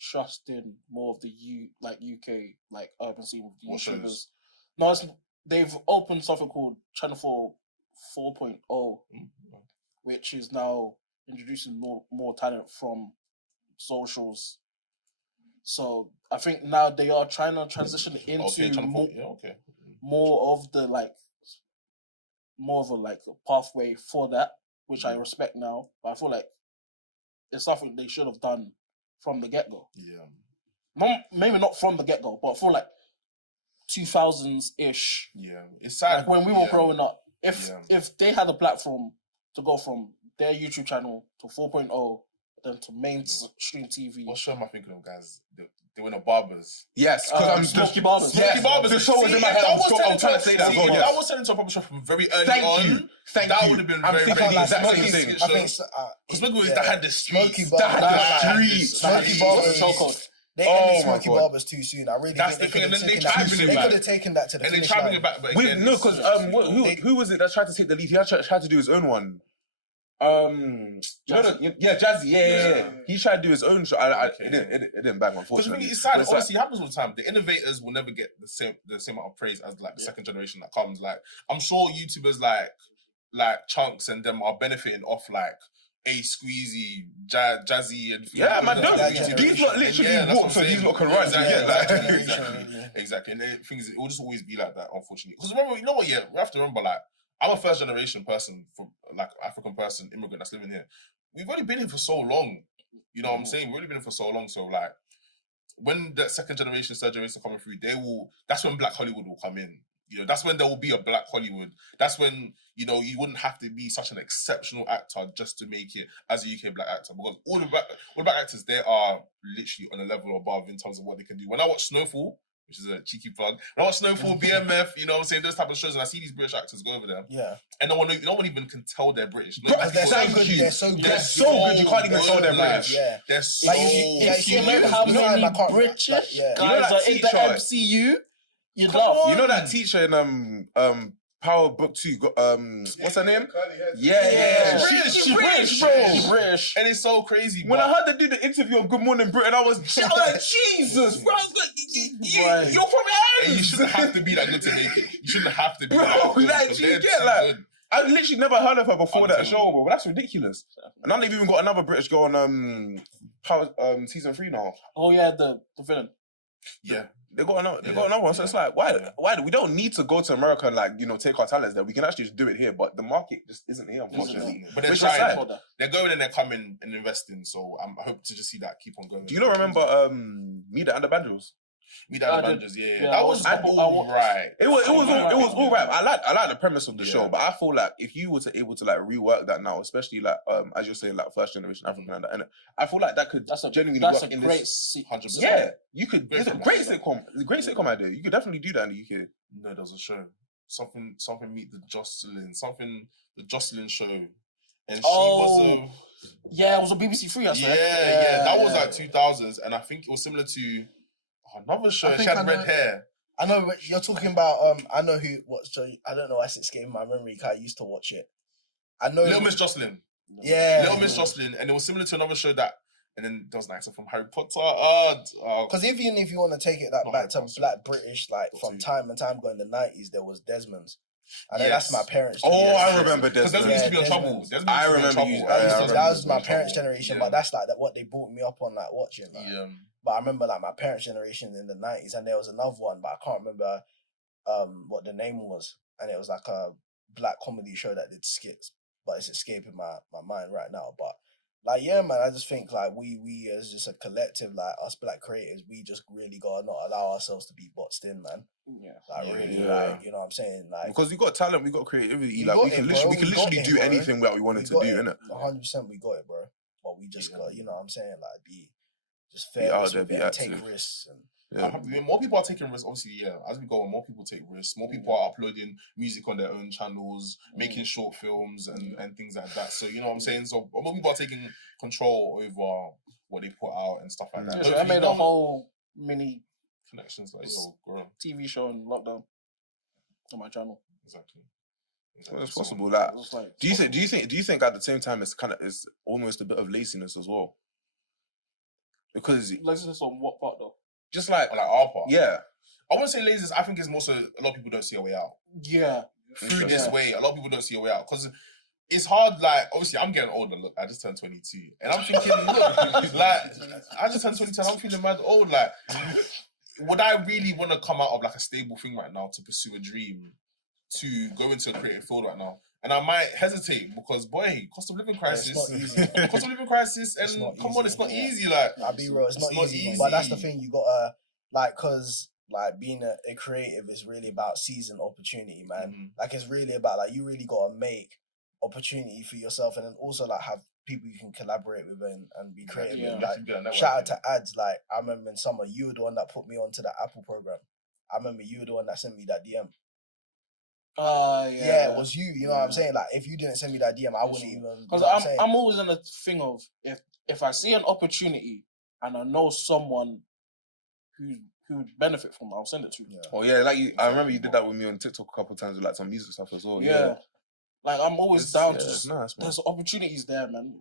trusting more of the UK like urban scene with the YouTubers. No, they've opened something called Channel 4 4.0, which is now introducing more talent from socials. So I think now they are trying to transition into more of the more of a pathway for that, which I respect now. But I feel like it's something they should have done from the get-go. Yeah. Maybe not from the get-go, but I feel like 2000s-ish. Yeah. It's sad. Like when we were growing up. If they had a platform to go from their YouTube channel to 4.0, then to mainstream TV. What show am I thinking of, guys? They were the Barbers. Yes, because I'm Smoky Barbers. Smoky Barbers. The show was in my head. I'm trying to say that. I was selling to a public shop from very early on. That would have been very, very good. I think Smoky Barbers that had the Smoky Barbers. Smoky Barbers. They ended Smoky Barbers too soon. I really think they could have taken that to the finish line. And they back, no, because who was it that tried to take the lead? He tried to do his own one. Jazzy. Yeah. He tried to do his own show. It didn't bang, unfortunately. Because I think it's sad. Obviously, it happens all the time. The innovators will never get the same amount of praise as like the second generation that comes. Like I'm sure YouTubers like Chunks and them are benefiting off like Squeezy, Jazzy, and these lot literally walk so these lot can run. Exactly. And things it will just always be like that, unfortunately. Because remember, you know what? Yeah, we have to remember. Like, I'm a first generation person from like African person, immigrant that's living here. We've only been here for so long. You know what I'm saying? We've already been in for so long. So like, when the second generation, third generation are coming through, that's when Black Hollywood will come in. You know, that's when there will be a Black Hollywood. That's when, you know, you wouldn't have to be such an exceptional actor just to make it as a UK Black actor. Because all the Black actors, they are literally on a level above in terms of what they can do. When I watch Snowfall, which is a cheeky plug, when I watch Snowfall, BMF, you know what I'm saying, those type of shows, and I see these British actors go over there. Yeah. And no one even can tell they're British. Bro, they're so good. They're so good. They're so good, you can't even tell they're British. Yeah. They're so like, if you know how many British guys are in the MCU, you'd laugh. You know that teacher in Power Book 2, what's her name? Yeah. She's British, bro. She's British. And it's so crazy. When I heard they did the interview on Good Morning Britain, I was like, Jesus, bro. I was like, you're from Ireland. And you shouldn't have to be that good to make it. You shouldn't have to be bro, that good. Like, you get like, good. I literally never heard of her before that show, bro. That's ridiculous. And now they've even got another British girl on Power season 3 now. Oh yeah, the villain. Yeah. They got another one. So it's like, why we don't need to go to America and like, you know, take our talents there. We can actually just do it here, but the market just isn't here, unfortunately. But they're trying. They're going and they're coming and investing. So I hope to just see that keep on going. Do you not remember Meet and the Banjos? Meet and the Banjos, yeah. That was all right. It was all right. I like the premise of the show, but I feel like if you were able to like rework that now, especially like as you're saying, like first generation African and I feel like that could genuinely work in this. 100%. Yeah, you could. It's a great sitcom. It's a great sitcom idea. You could definitely do that in the UK. No, there was a show. Something Meet the Jocelyn. The Jocelyn show. And she was yeah, it was on BBC Three, I swear. Yeah. That was like 2000s, and I think it was similar to another show. She had red hair. I know what you're talking about. I know what show. I don't know why it's escaping my memory. Cause I used to watch it. I know Little Miss Jocelyn. Yeah, Little Miss Jocelyn, and it was similar to another show that. And then there was an actor from Harry Potter. Because even if you want to take it back to Black British, like from time and time ago in the 90s, there was Desmond's. I know that's my parents' generation. I remember Desmond. Because Desmond used to be on Trouble. I remember that was my parents' generation, but that's like what they brought me up on, like watching. Like. But I remember like my parents' generation in the 90s, and there was another one, but I can't remember what the name was. And it was like a black comedy show that did skits, but it's escaping my mind right now. But like, yeah, man, I just think like we as just a collective, like us Black creators, we just really gotta not allow ourselves to be boxed in, man. Yeah. Like really, like, you know what I'm saying? Like, because we got talent, we got creativity, like we can literally do anything that we wanted to do, innit? 100% we got it, bro. But we just got, you know what I'm saying, like be just fair and take risks and more people are taking risks, obviously, as we go on, more people take risks, more people are uploading music on their own channels, making short films and things like that. So, you know what I'm saying? So more people are taking control over what they put out and stuff like that. So I made a whole mini connections like TV show in lockdown on my channel. Exactly. Well, it's possible. Like, do you think at the same time it's almost a bit of laziness as well? Because laziness on what part though? Just like our part. Yeah. I wouldn't say laziness. I think it's more so a lot of people don't see a way out. Yeah. Through this way, a lot of people don't see a way out. Because it's hard, like, obviously, I'm getting older. Look, I just turned 22. And I'm thinking, look, like, I just turned 22 and I'm feeling mad old. Like, would I really want to come out of, like, a stable thing right now to pursue a dream, to go into a creative field right now? And I might hesitate because, boy, cost of living crisis. It's not easy. Cost of living crisis, and it's not easy. Like, I'll be real, it's not easy. But that's the thing, you gotta, like, because, like, being a creative is really about seizing opportunity, man. Mm-hmm. Like, it's really about, like, you really gotta make opportunity for yourself, and then also, like, have people you can collaborate with and be creative. Yeah. Like, shout out to ads. Like, I remember in summer, you were the one that put me onto the Apple program. I remember you were the one that sent me that DM. Yeah, it was you. You know what I'm saying? Like, if you didn't send me that DM, I wouldn't even. Because I'm always in the thing of if I see an opportunity and I know someone who would benefit from it, I'll send it to you. Yeah. Oh yeah, like I remember you did that with me on TikTok a couple of times with like some music stuff as well. Yeah. Like I'm always down to just there's opportunities there, man.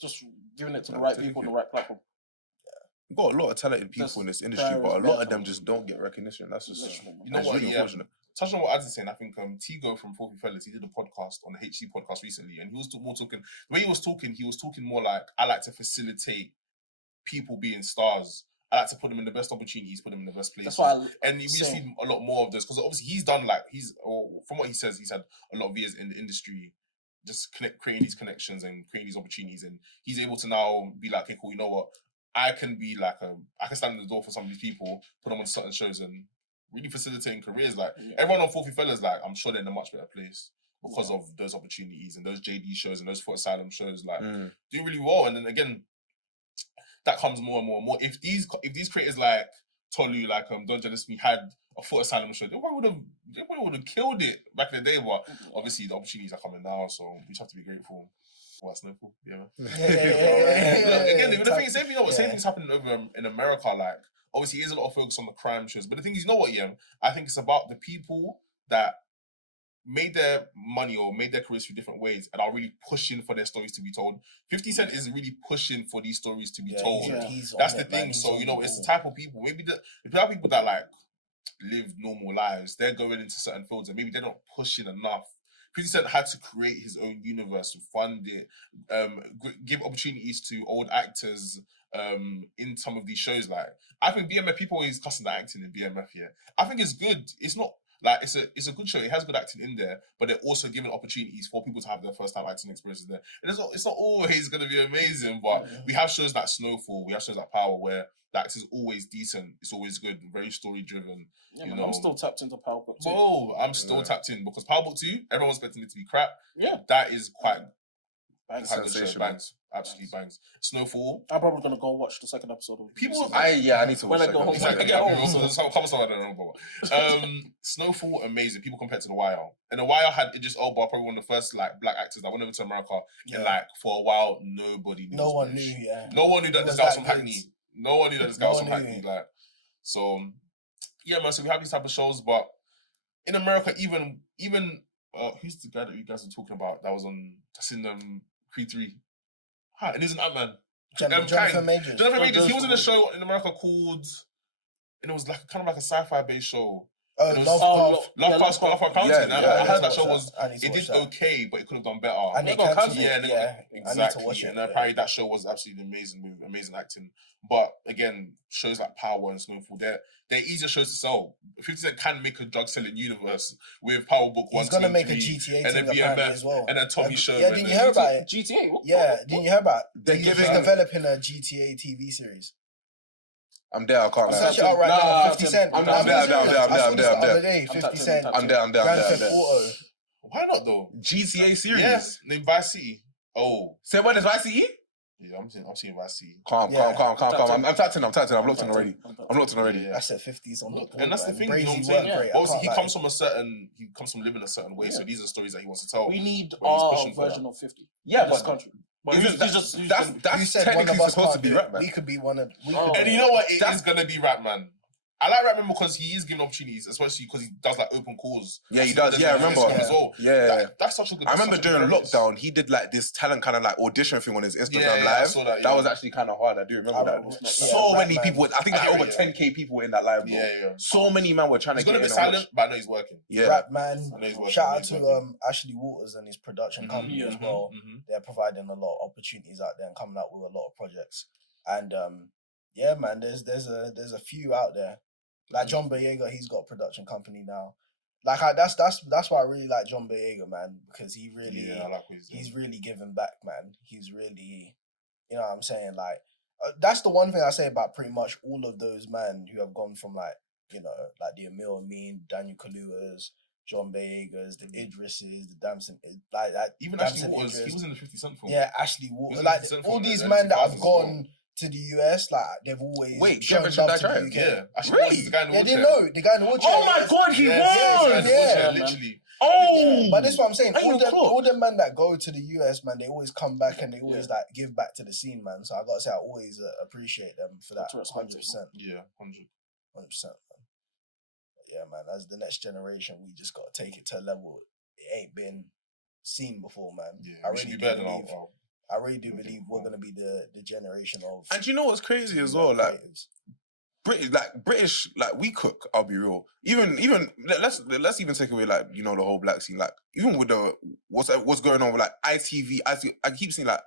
Just giving it to the right people on the right platform. We've got a lot of talented people in this industry, but a lot of them just don't get recognition. That's just really unfortunate. Touching on what Ad's saying, I think Tigo from Filthy Fellas, he did a podcast on the HC podcast recently, and he was talking. The way he was talking more like, I like to facilitate people being stars. I like to put them in the best opportunities, put them in the best places. And we just need a lot more of this because obviously he's done from what he says, he's had a lot of years in the industry. just creating these connections and creating these opportunities, and he's able to now be like, okay, cool, you know what? I can be like I can stand in the door for some of these people, put them on certain shows, and really facilitating careers. Like everyone on 40 Fellas, like I'm sure they're in a much better place because of those opportunities and those JD shows and those Foot Asylum shows. Like do really well, and then again, that comes more and more and more. If these creators like Tolu, like Don't Jealous Me, had a Foot Asylum show, they probably would have killed it back in the day. But obviously, the opportunities are coming now, so we just have to be grateful. Well, Snowfall, Again, the thing, same thing's happening over in America. Like, obviously, there's a lot of focus on the crime shows, but the thing is, you know what? I think it's about the people that made their money or made their careers through different ways and are really pushing for their stories to be told. 50 Cent is really pushing for these stories to be told. That's the thing. So, it's the type of people, maybe the type of people that like live normal lives, they're going into certain fields and maybe they're not pushing enough. 50 Cent had to create his own universe to fund it, give opportunities to old actors in some of these shows. Like, I think BMF, people always cussing the acting in BMF, I think it's good. It's not like it's a good show. It has good acting in there, but they're also giving opportunities for people to have their first time acting experiences there. And it's not always going to be amazing, but we have shows like Snowfall, we have shows like Power where the acting's always decent. It's always good, very story driven. Yeah, I'm still tapped into Power Book 2. Oh, I'm still tapped in because Power Book 2, everyone's expecting it to be crap. Yeah, that is quite sensational. Bangs, absolutely bangs. Snowfall. I'm probably gonna go watch the second episode of people. I need to watch when I go home. There's a couple stuff I don't know about. Snowfall, amazing. People compared to The Wire, and The Wire had Idris Elba, probably one of the first like black actors that went over to America, and like for a while nobody knew. No one knew. No one knew that this guy was from Hackney. No one knew that this guy was from Hackney. Like, so man. So we have these type of shows, but in America, even who's the guy that you guys are talking about that was in Creed 3? And he's an Ant-Man. Jonathan Majors. Jonathan Majors. He was in a show in America called, and it was like kind of like a sci-fi based show. Lovecraft Country. I heard that show did okay, but it could have done better. And it exactly. I need to watch it. And apparently that show was absolutely amazing with amazing acting. But again, shows like Power and Snowfall, they're easier shows to sell. 50 Cent can make a drug selling universe with Power Book 1, He's gonna make a GTA and then BMF as well. And then Tommy show. Yeah, didn't you hear about it? GTA? Didn't you hear about it? He's developing a GTA TV series. I'm there, I can't lie. Search it out right now. 50 Cent. I'm there. 50 Cent. I'm there. Grand Theft Auto. Why not though? GTA series. Yeah, named Vice City. Oh. Say what is Vice City? Yeah, I'm seeing Vice City. Calm. I'm tapped in. I've looked in already. I said 50s on the board, and that's the thing, you know what I'm saying? Obviously, he comes from living a certain way, so these are stories that he wants to tell. We need our version of 50. Yeah, in this country. But that's technically supposed to be rap, man. We could be one of. And you know what? It is gonna be rap, man. I like Rapman because he is giving opportunities, especially because he does like open calls. Yeah, he does. Yeah, I remember. As well. Yeah, that's such a good. I remember during lockdown, he did like this talent kind of like audition thing on his Instagram live. I saw that, that was actually kind of hard. I do remember that. So many people. I think like over 10K people were in that live. Yeah. So many men were trying to get in. He's gonna be silent, but I know he's working. Yeah, Rapman. Shout out to Ashley Waters and his production company as well. They're providing a lot of opportunities out there and coming out with a lot of projects. And yeah, man, there's a few out there. Like John Boyega, he's got a production company now. Like that's why I really like John Boyega, man, because he really he's really giving back, man. He's really, you know what I'm saying? Like that's the one thing I say about pretty much all of those men who have gone from like, you know, like the Emil Amin, Daniel Kaluuya's, John Boyega's, the Idris's, the Damson, like that. Even Ashley Waters, he was in the 50 Cent film. Yeah, Ashley Waters. Like all these men that have gone to the US, like they've always shown love to the UK. Yeah, really? The guy in the didn't know the guy in the wheelchair. Oh my god, he was! Yeah, literally. Oh, but that's what I'm saying. All them men that go to the US, man, they always come back and they always like give back to the scene, man. So I gotta say, I always appreciate them for that. 100%. Yeah, 100%, man. Yeah, man. As the next generation, we just gotta take it to a level it ain't been seen before, man. Yeah, I really do believe we're gonna be the generation of. And you know what's crazy as well, like British, like we cook. I'll be real. Even let's even take away like, you know, the whole black scene. Like even with the what's going on with like ITV. I keep seeing like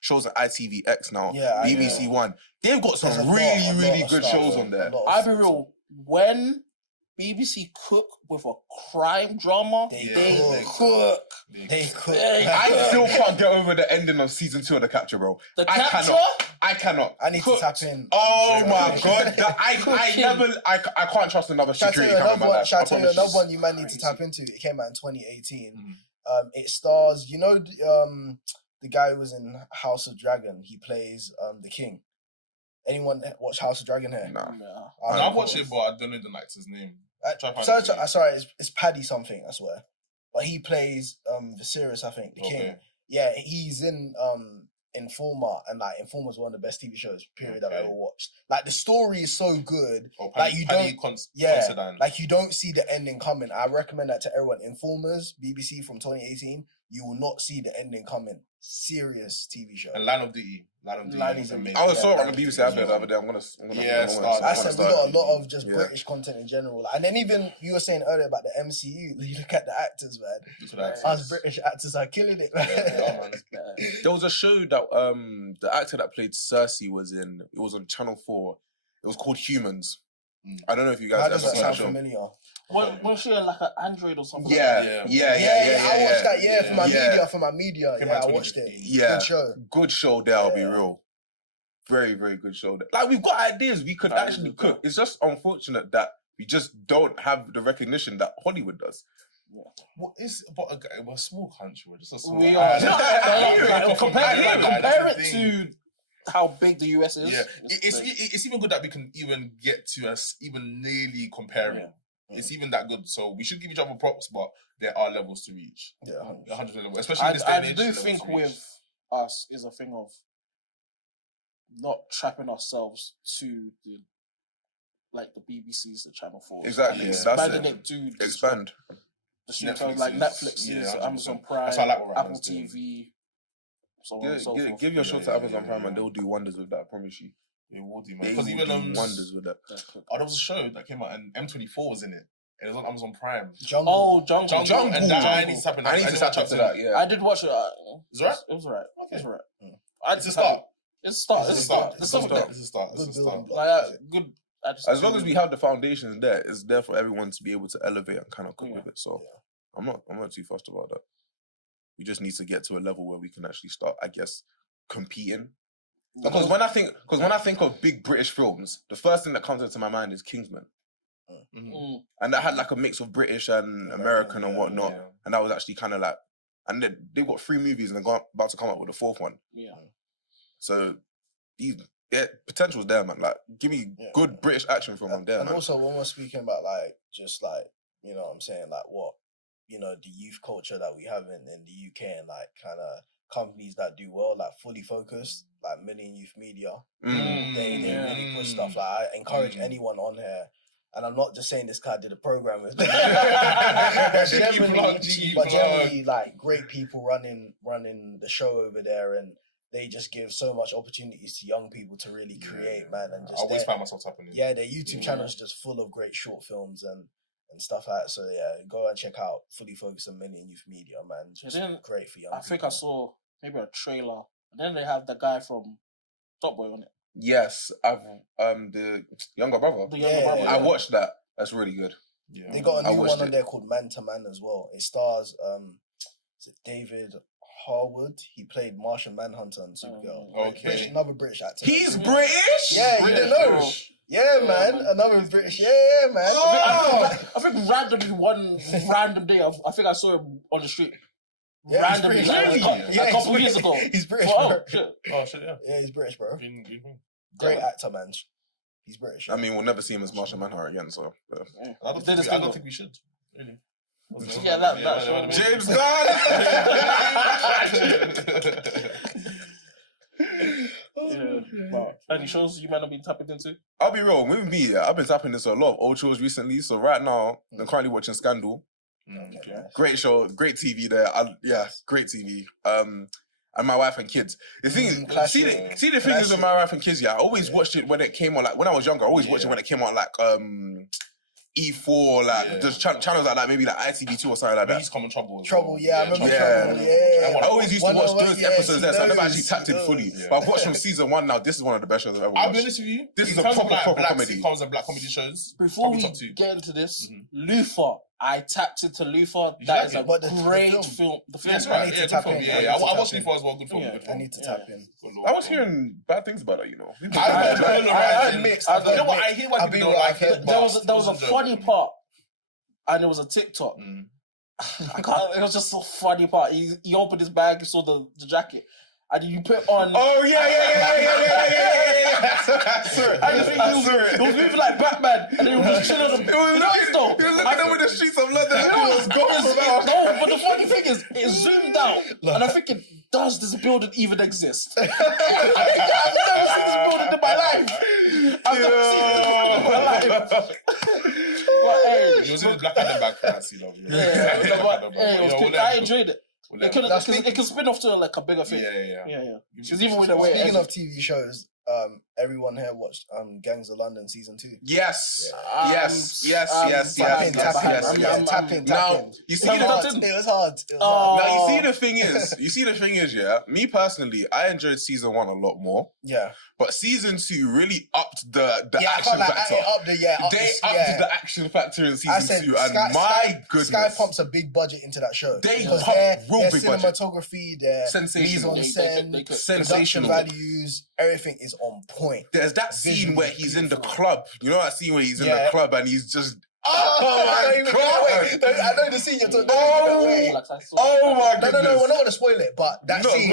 shows on ITVX now. Yeah, BBC One. They've got some really good shows on there. I'll be real. When BBC cook with a crime drama. They cook. I still can't get over the ending of season 2 of The Capture, bro. The Capture? I cannot. I need to tap in. Oh my god! I can't trust another security camera in my life. Shall I tell you another one you might need to tap into? It came out in 2018. It stars, the guy who was in House of Dragon. He plays the king. Anyone watch House of Dragon here? Nah. I've watched it, but I don't know the actor's name. Sorry, it's Paddy something, I swear. But he plays Viserys, I think, the king. Yeah, he's in Informer, and like Informer's one of the best TV shows period I've ever watched. Like the story is so good, like you don't see the ending coming. I recommend that to everyone. Informers, BBC from 2018. You will not see the ending coming. Serious TV show. And Line of Duty is amazing. I saw it on the BBC iPad the other day. I said we got a lot of just British content in general. And then even you were saying earlier about the MCU. You look at the actors, man. Us British actors are killing it, man. Man. There was a show that the actor that played Cersei was in. It was on Channel 4. It was called Humans. I don't know if you guys How ever does that seen that sound show. familiar? Was she on like an Android or something? Yeah. I watched that. For my media. Yeah, I watched it. Yeah, good show. there. I'll be real. Very, very good show. Like we've got ideas. We could actually cook. It's just unfortunate that we just don't have the recognition that Hollywood does. We're a small country. We're just a small. We are. Compare it to how big the US is. Yeah, it's even good that we can even get to us even nearly comparing. It's even that good. So we should give each other props, but there are levels to reach. Yeah, 100% level. Especially in this day and age. I do think with us is a thing of not trapping ourselves to the BBC's, the Channel 4. Exactly. Expanding it to expand. The streamers like Netflix's, Amazon Prime, Apple TV. So on and so forth. Give your show to Amazon Prime and they'll do wonders with that, I promise you. They will do, man. They Because will even do wonders with that. There was a show that came out and M24 was in it. And it was on Amazon Prime. Jungle. And I need to tap into that. Yeah. I did watch it. It's alright? It was alright. Okay. It's alright. It's a start. It's a start. Good. As long as we have the foundations there, it's there for everyone to be able to elevate and kind of cook with it. So I'm not too fussed about that. We just need to get to a level where we can actually start, I guess, competing. Because when I think of big British films, the first thing that comes into my mind is Kingsman. And that had like a mix of British and American and whatnot. Yeah. And that was actually kind of like, and they've got 3 movies and they're about to come up with a 4th one. Yeah. So potential's there, man. Like, give me good British action film on there, and man. Also, when we're speaking about just you know what I'm saying, what, the youth culture that we have in the UK and kind of companies that do well, fully focused, Million Youth Media. They really push stuff. I encourage anyone on here, and I'm not just saying this guy did a program with me. Generally, great people running the show over there, and they just give so much opportunities to young people to really create, man. And just I always find myself happening. Yeah, their YouTube channel is just full of great short films and stuff like that. So go and check out Fully Focused on Million Youth Media, man. Just great for young people. I think I saw maybe a trailer. And then they have the guy from Top Boy on it. Yes, I've the younger brother. I watched that. That's really good. Yeah. They got a new one on there called Man to Man as well. It stars is it David Harwood? He played Martian Manhunter and Supergirl. Okay. Another British actor. He's British? Yeah, you didn't know. Yeah, man. Another British. Yeah, man. I think randomly one random day, I think I saw him on the street. Yeah, randomly, a couple years ago. He's British, bro. Oh, shit, yeah. Yeah, he's British, bro. Great actor, man. He's British. I mean, we'll never see him as Martian Manhunter again, so... I don't think we should, really. Yeah, that James Gunn! Any shows you might not be tapping into? I'll be real, with me, I've been tapping into a lot of old shows recently, so right now, I'm currently watching Scandal. Okay. Great show, great TV there. Great TV. And My Wife and Kids. The thing is, see the thing is with My Wife and Kids, I always watched it when it came on, when I was younger, I always watched it when it came on, E4, like there's channels like that, maybe like ITV2 or something like that. He's Common Trouble. Trouble, I remember Trouble. Yeah. I always used to watch those episodes there, so I never actually tapped in fully. Yeah. But I've watched from season 1 now. This is one of the best shows I've ever watched. I'll be honest with you. This is a proper comedy. Sitcoms and black comedy shows. Before we get into this, Luther, I tapped into Luther. That is a great film. The film, right. Yeah, good film. Yeah, I watched Luther as well. Good film. I need to tap in. I was hearing bad things about it, you know. I heard mixed. You know what? I hear what people don't like it. There was a funny part, and it was a TikTok. I can't. It was just a funny part. He opened his bag, saw the jacket, and you put on. Oh yeah. I think he was moving like Batman, and he was just chilling on the. It was nice though. He was looking over the streets of London. It was gone from out. No, but the funny thing is, it zoomed out, and I'm thinking, does this building even exist? I've never seen this building in my life. But, hey, he was in his Black Adam bag for that scene. I enjoyed it. It can spin off to like a bigger thing. Yeah. Because even with the way. Speaking of TV shows, everyone here watched Gangs of London season 2. Yes. Tap in. Now you see it was hard. Now you see the thing is, yeah. Me personally, I enjoyed season 1 a lot more. Yeah. But season 2 really upped the action factor. They upped the action factor in season 2, and my goodness, Sky pumps a big budget into that show. They because pump their real big budget. Cinematography, their sensational, production values, everything is on point. There's that scene where he's in the club. You know that scene where he's in the club and he's just. Oh my god! I know the scene you're talking about. Oh my god! No, we're not gonna spoil it, but that scene.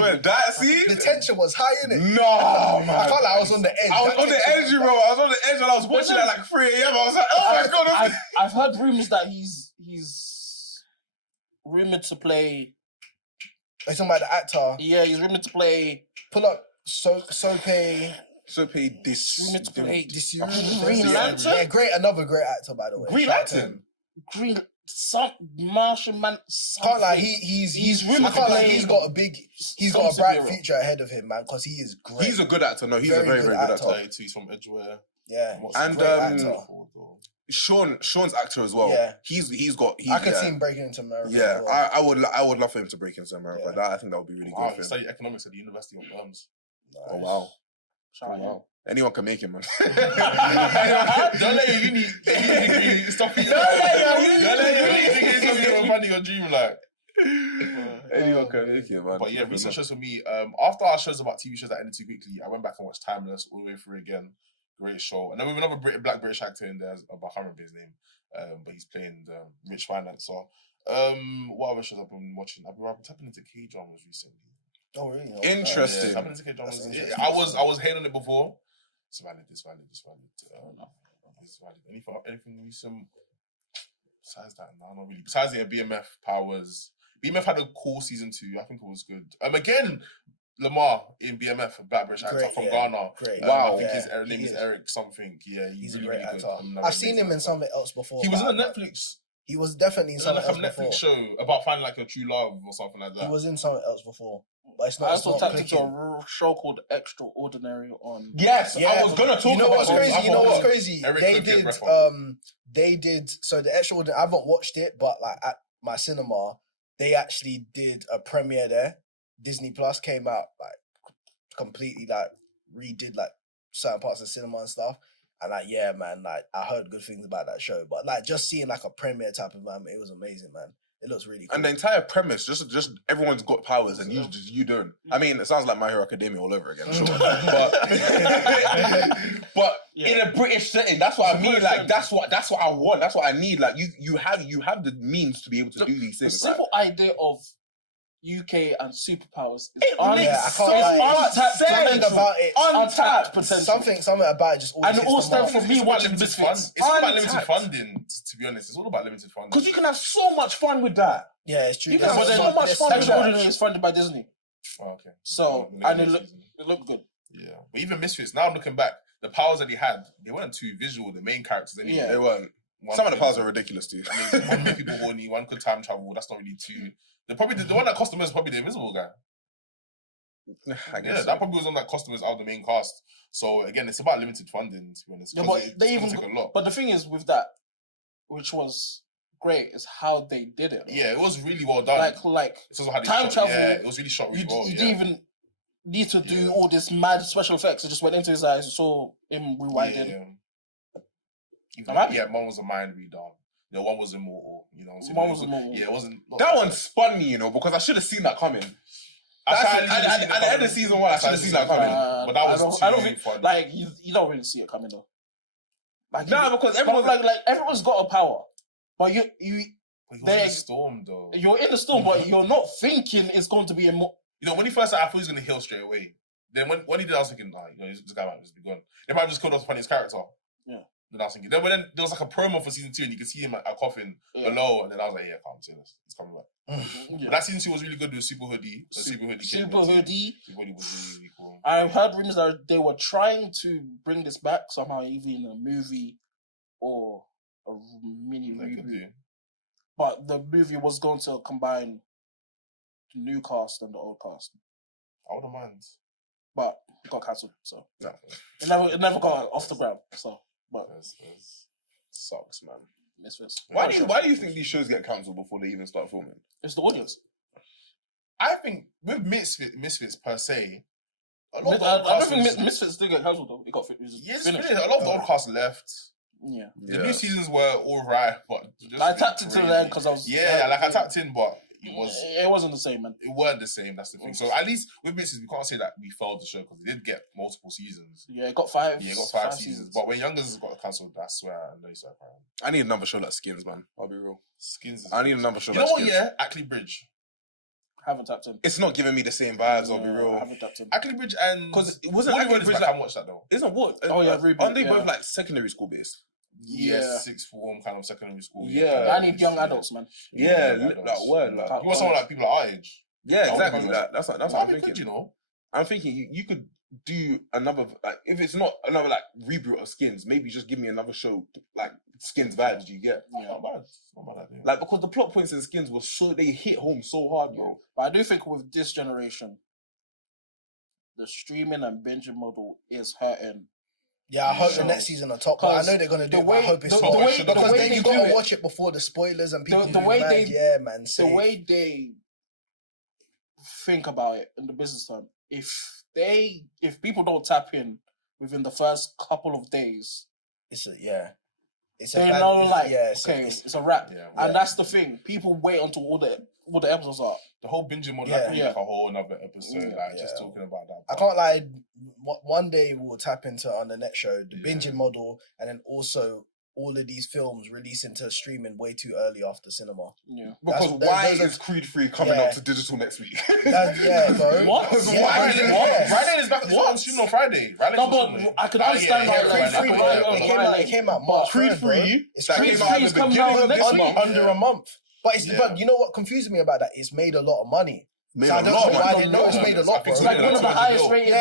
The tension was high, innit? No, man. I felt like I was on the edge. I was on the edge, bro. I was on the edge and I was watching it like 3 a.m. I was like, oh my god! I've heard rumors that he's rumored to play. Are you talking about the actor? Yeah, he's rumored to play. Pull up Sope Green Lantern? Yeah, great. Another great actor, by the way. Green Lantern? Martian Man. Can't lie, he's rumored to play. He's got a bright future ahead of him, man, because he is great. He's a good actor. No, he's a very, very good actor. He's from Edgeware. Yeah. And Sean's actor as well. Yeah. He's got. I could see him breaking into America. Yeah, well. I would love for him to break into America. Yeah. I think that would be really good. He studied economics at the University of Birmingham. Oh wow. Wow. Anyone can make it, man. Don't let your uni degree stop you. Don't let your uni degree stop you running your dream, like. Anyone can make it, man. But yeah, recent shows for me. After our shows about TV shows that ended too quickly, I went back and watched Timeless all the way through again. Great show. And then we have another black British actor in there. I can't remember his name, but he's playing the rich financer. What other shows I've been watching? I've been tapping into K-dramas recently. Oh really? Interesting. Tapping into K-dramas. I was hating on it before. It's valid. It's valid. Anything recent? Besides that, no, not really. Besides BMF Powers. BMF had a cool season 2. I think it was good. Again, Lamar in BMF, a black British actor from Ghana. Great. Wow. I think his name is Eric something. Yeah, he's really, a great really actor. good. I've seen him in something else before. He was in a Netflix. He was definitely in something else before. Netflix show about finding like a true love or something like that. He was in something else before. But it's not. I also tapped into a show called Extraordinary on. Yes, I was gonna talk about. You know what's crazy? You know what's crazy? Eric they did. So the Extraordinary. I haven't watched it, but like at my cinema, they actually did a premiere there. Disney Plus came out like completely like redid like certain parts of the cinema and stuff. And like, yeah, man, like I heard good things about that show, but like just seeing like a premiere type of environment, it was amazing, man. It looks really cool. And the entire premise, just everyone's got powers and you don't. I mean, it sounds like My Hero Academia all over again, sure. but in a British setting, that's what I mean. Like that's what I want. That's what I need. Like you have the means to be able to do these things. The simple idea of UK and superpowers is untapped potential. Something about it just always. And it all stems from me watching Misfits. It's all about limited funding, to be honest. It's all about limited funding. Because you can have so much fun with that. Yeah, it's true. You can have so much fun with that. Extraordinary is funded by Disney. Oh, okay. So, and it looked good. Yeah. But even Misfits, now I'm looking back, the powers that he had, they weren't too visual, the main characters anyway. Yeah. They weren't. Some of the powers are ridiculous too. I mean, one made people horny, one could time travel, that's not really too... The one that cost the most is probably the Invisible guy. I guess that probably was on that customers out of the main cast. So again, it's about limited funding, to be honest. Yeah, but they even take a lot. But the thing is with that, which was great, is how they did it. Yeah, it was really well done. Like it's also how they time shot. travel. Yeah, it was really shot really well. You didn't even need to do all this mad special effects. It just went into his eyes. You saw him rewinding. One was a mind reader. One was immortal. You know what I'm saying? One was immortal. Yeah, it wasn't. That one spun me, because I should have seen that coming. At the end of season 1, I should have seen that coming. But that was I don't think fun. Like you don't really see it coming though. Because everyone's like everyone's got a power, but you in the storm though. You're in the storm, but you're not thinking it's going to be a. When he first started, I thought he was going to heal straight away. Then when he did, I was thinking, this guy might just be gone. They might have just killed off the funniest character. Yeah. Then I was thinking. Then there was like a promo for season 2, and you could see him at a coffin below, and then I was like, yeah, I can't say this. He's coming back. But that season 2 was really good with Super Hoodie. Super Hoodie was really cool. I heard rumors that they were trying to bring this back somehow, either in a movie or a mini reboot. But the movie was going to combine the new cast and the old cast. I wouldn't mind. But it got cancelled, so no. It never got off the ground. So, but sucks, man. Misfits. Why do you think these shows get cancelled before they even start filming? It's the audience. I think with Misfits per se, I don't think Misfits did get cancelled though. It got finished. A lot of the old cast left. Yeah. The new seasons were alright, but I tapped into them because I was I tapped in, but it wasn't the same, man. It weren't the same. That's the thing. So at least with Misfits, we can't say that we failed the show because it did get multiple seasons. Yeah, it got 5. Yeah, it got 5 seasons. But when Youngers got cancelled, I swear I know you started crying. I need another show like Skins, man. I'll be real. Skins. I need another show. You know what? Yeah, Ackley Bridge. Haven't tapped in. It's not giving me the same vibes. I'll be real. I haven't tapped in. Ackley Bridge and because it wasn't Ackley Bridge. I haven't watched that though. Isn't what? Oh yeah, aren't they both like secondary school based? Yeah, sixth form kind of secondary school. Yeah, I need young adults, man. Yeah, that word. Like, you want someone like people our age. Yeah, exactly. That's what I'm thinking. You know, I'm thinking you could do another, like, if it's not another like reboot of Skins, maybe just give me another show like Skins vibes. You get? Yeah, not bad. Not bad idea. Like, because the plot points in Skins were they hit home so hard, bro. But I do think with this generation, the streaming and binging model is hurting. Yeah, I hope the next season are top. But I know they're gonna do it. But I hope it's not because then you gotta watch it before the spoilers and people. The way they think about it in the business term, if people don't tap in within the first couple of days, it's a wrap. Yeah, and that's the thing. People wait until all the episodes are. The whole binging model, like a whole another episode, just talking about that. I can't lie. One day we'll tap into on the next show the binging model, and then also all of these films release into streaming way too early after cinema. Yeah, because why is Creed 3 coming up to digital next week? Bro. What? Rye Lane is back on streaming on Friday. No, but I could understand Creed 3 came out March. Creed 3 is coming out next week. Under a month. But you know what confuses me about that? It's made a lot of money. I don't know why they know it's made a lot. It's like one of the highest rated.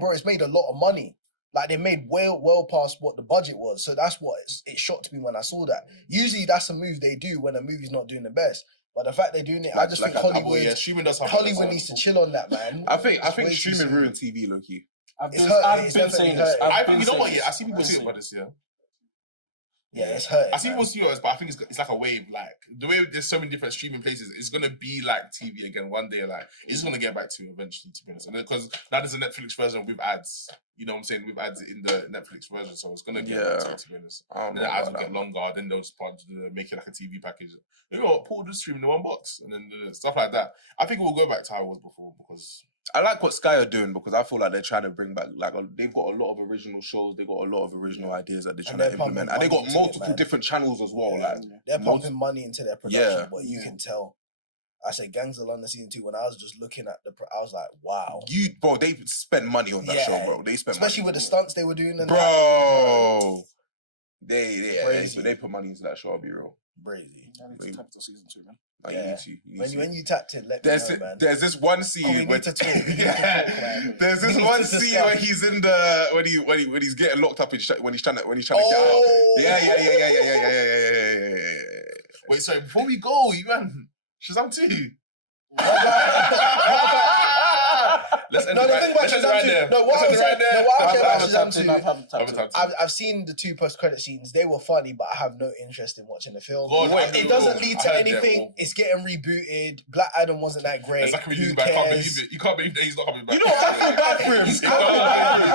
Bro, it's made a lot of money. Like they made well past what the budget was. So that's what it shocked me when I saw that. Usually that's a move they do when a movie's not doing the best. But the fact they're doing it, I just think Hollywood needs to chill on that, man. I think streaming ruined TV, low-key. I've been saying this. You know what? Yeah, I see people say it about this. Yeah, it's hurting. I see people see it, but I think it's like a wave. Like the way there's so many different streaming places, it's gonna be like TV again one day. Like it's gonna get back to eventually, to be honest. And because that is a Netflix version with ads. You know what I'm saying? With ads in the Netflix version, so it's gonna get back to be honest. And the ads will get longer. Then they'll start to make it like a TV package. You know what? Put the stream in the one box, and then stuff like that. I think we'll go back to how it was before because. I like what Sky are doing because I feel like they're trying to bring back, like, they've got a lot of original shows, they've got a lot of original ideas that they're trying to implement, and they got multiple different channels as well. Like they're pumping money into their production, but you can tell. I say Gangs of London season 2. When I was just looking at I was like, wow, bro, they spent money on that show, bro. They spent, especially with the stunts they were doing, and bro. They put money into that show. I'll be real. Crazy. I need to tap into season 2, man. When you tapped in, let me know, man. There's this one scene. There's this one scene where he's in the when he's getting locked up when he's trying to get out. Yeah. Wait, sorry. Before we go, you man, Shazam 2. Let's end No, it the right. thing about Let's end it right Shazam 2. there. No, what I was saying about Shazam 2. I've seen the 2 post-credit scenes. They were funny, but I have no interest in watching the film. It doesn't lead to anything. It's getting rebooted. Black Adam wasn't that great. Who cares? You can't believe that he's not coming back. You know, I feel bad for him.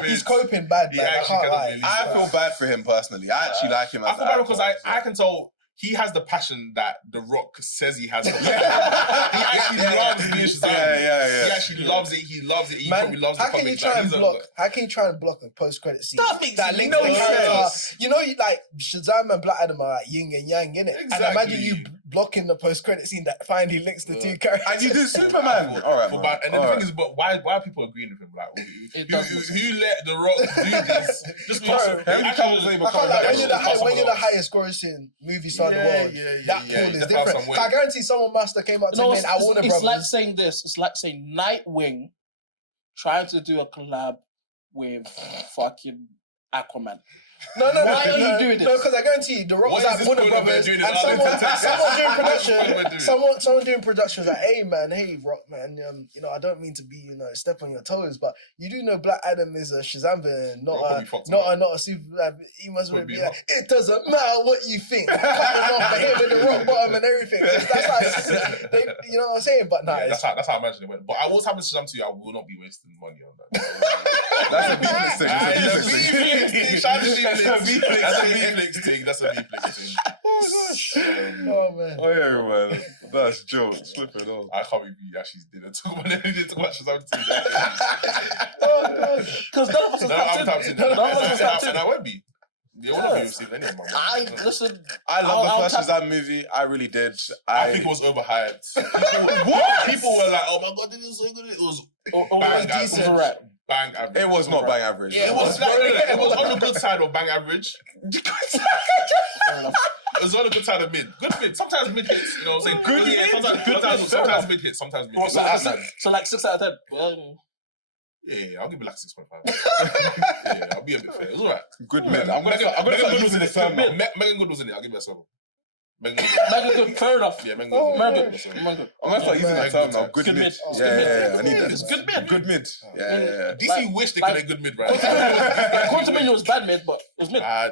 He's coping bad, man. I can't lie. I feel bad for him personally. I actually like him as I feel bad because I can tell he has the passion that The Rock says he has. He actually loves being Shazam. Yeah. He actually loves it. He loves it. He Man, probably loves the how can you try and block? How can you try and block a post-credit scene that links the character? You know, like Shazam and Black Adam are like yin and yang, innit? Exactly. And imagine you blocking the post-credit scene that finally links the 2 characters. And you do Superman. All right, man. And then the thing is, but why are people agreeing with him? Like, who let The Rock do this? Just Bro, I can't lie. When you're the highest grossing movie star in the world, that pool is different. I guarantee someone must have came up to me and I Warner Brothers. It's like saying this. It's like saying Nightwing trying to do a collab with fucking Aquaman. No. Why are you doing this? No, because I guarantee you, The Rock was at Warner Brothers and someone doing production. Someone doing production was like, "Hey man, hey Rock man, you know I don't mean to be step on your toes, but you do know Black Adam is a Shazam villain, not a Superman. He must be like, it doesn't matter what you think. Cutting off the head with the rock bottom and everything. That's how you know what I'm saying. But nah, that's how I imagine it went. But I was having Shazam 2. I will not be wasting money on that. That's a beefless thing. That's a beeflix thing. That's a beeflix thing. Oh gosh. Oh man. Oh yeah, man. That's jokes. Flipping on. I can't believe you actually didn't talk about it. Didn't talk about Shazam 2. Oh gosh. Because none of us has tapped in. None of us has tapped in. And I won't be. They will not be receiving any of my money. I love the first Shazam movie. I really did. I think it was overhyped. People were like, "Oh my god, this is so good." It was decent. Bang average. It was not bang average. Yeah, it was on the good side of bang average. It was on the good side of mid. Good mid. Sometimes mid hits. You know what I'm saying? Good mid. Sometimes mid hits. Sometimes mid hits. So like 6 out of 10. Yeah, I'll give it like 6.5. Yeah, I'll be a bit fair. It was alright. Good mid. I'm gonna start using it. Megan Good was in it. I'll give it a 7. Megan Good, fair enough. Yeah, Megan Good. I'm gonna start using that term now. Good mid. Yeah, I need that. It's good mid. Good mid. Yeah. DC wish they could have good mid, right? Quantumania was bad mid, but it was mid. Nah.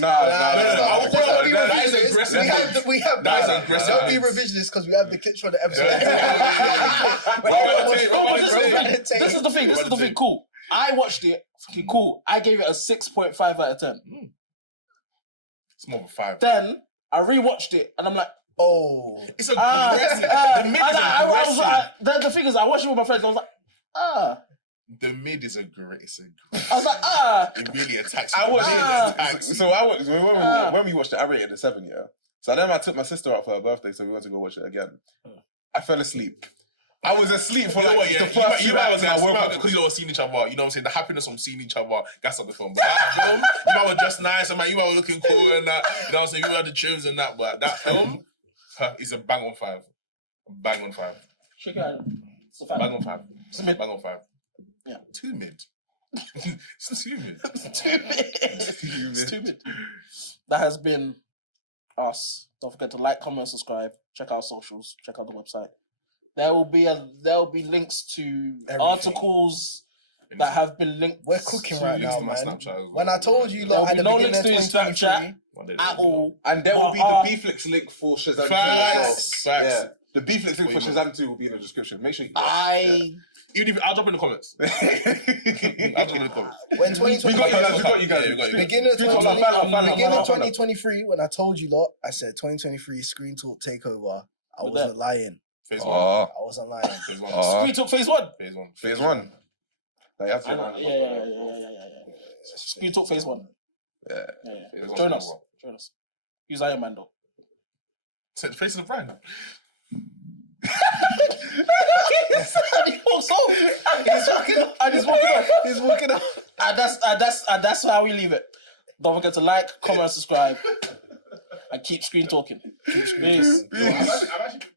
That is aggressive. We have that is aggressive. Don't be revisionist because we have the clips from the episode. This is the thing. Cool. I watched it. Fucking cool. I gave it a 6.5 out of 10. It's more of a 5. Then I rewatched it and I'm like, oh, it's aggressive. The mid is aggressive. The thing is, I watched it with my friends. I was like, The mid is aggressive. I was like, It really attacks you. When we watched it, I rated it 7. Yeah. So then I took my sister out for her birthday, so we went to go watch it again. I fell asleep. I was asleep for the first you might have because you all seen each other. You know what I'm saying? The happiness from seeing each other. That's not the film. But that film, you might have dressed nice and you might have looking cool and that. You know what I'm saying? You had the trims and that. But that film is a bang on 5. Bang on 5. Check it out. It's a 5. Bang on 5. It's mid. Bang on 5. Yeah. Too mid. It's too mid. It's too mid. That has been us. Don't forget to like, comment, subscribe. Check out our socials. Check out the website. There will be links to articles that have been linked. We're cooking right now, man. Snapchat. When I told you, like, at the beginning of 2023, at all, and there will be the Beeflix link for Shazam 2. Facts. Yeah, the Beeflix link for Shazam 2 will be in the description. Make sure you. Even if I'll drop in the comments. I'll drop in the comments. When 2023, we got you guys. Beginning of 2023, when I told you lot, I said 2023 Screen Talk takeover. I wasn't lying. Phase 1. I wasn't lying. Phase 1. ScreenTalk phase 1. Phase 1. Like, yeah. ScreenTalk phase 1. Yeah. Join us. Use Iron Man though. Set the face of the brand. He's walking off. And that's how we leave it. Don't forget to like, comment, subscribe, and keep screen talking. Peace.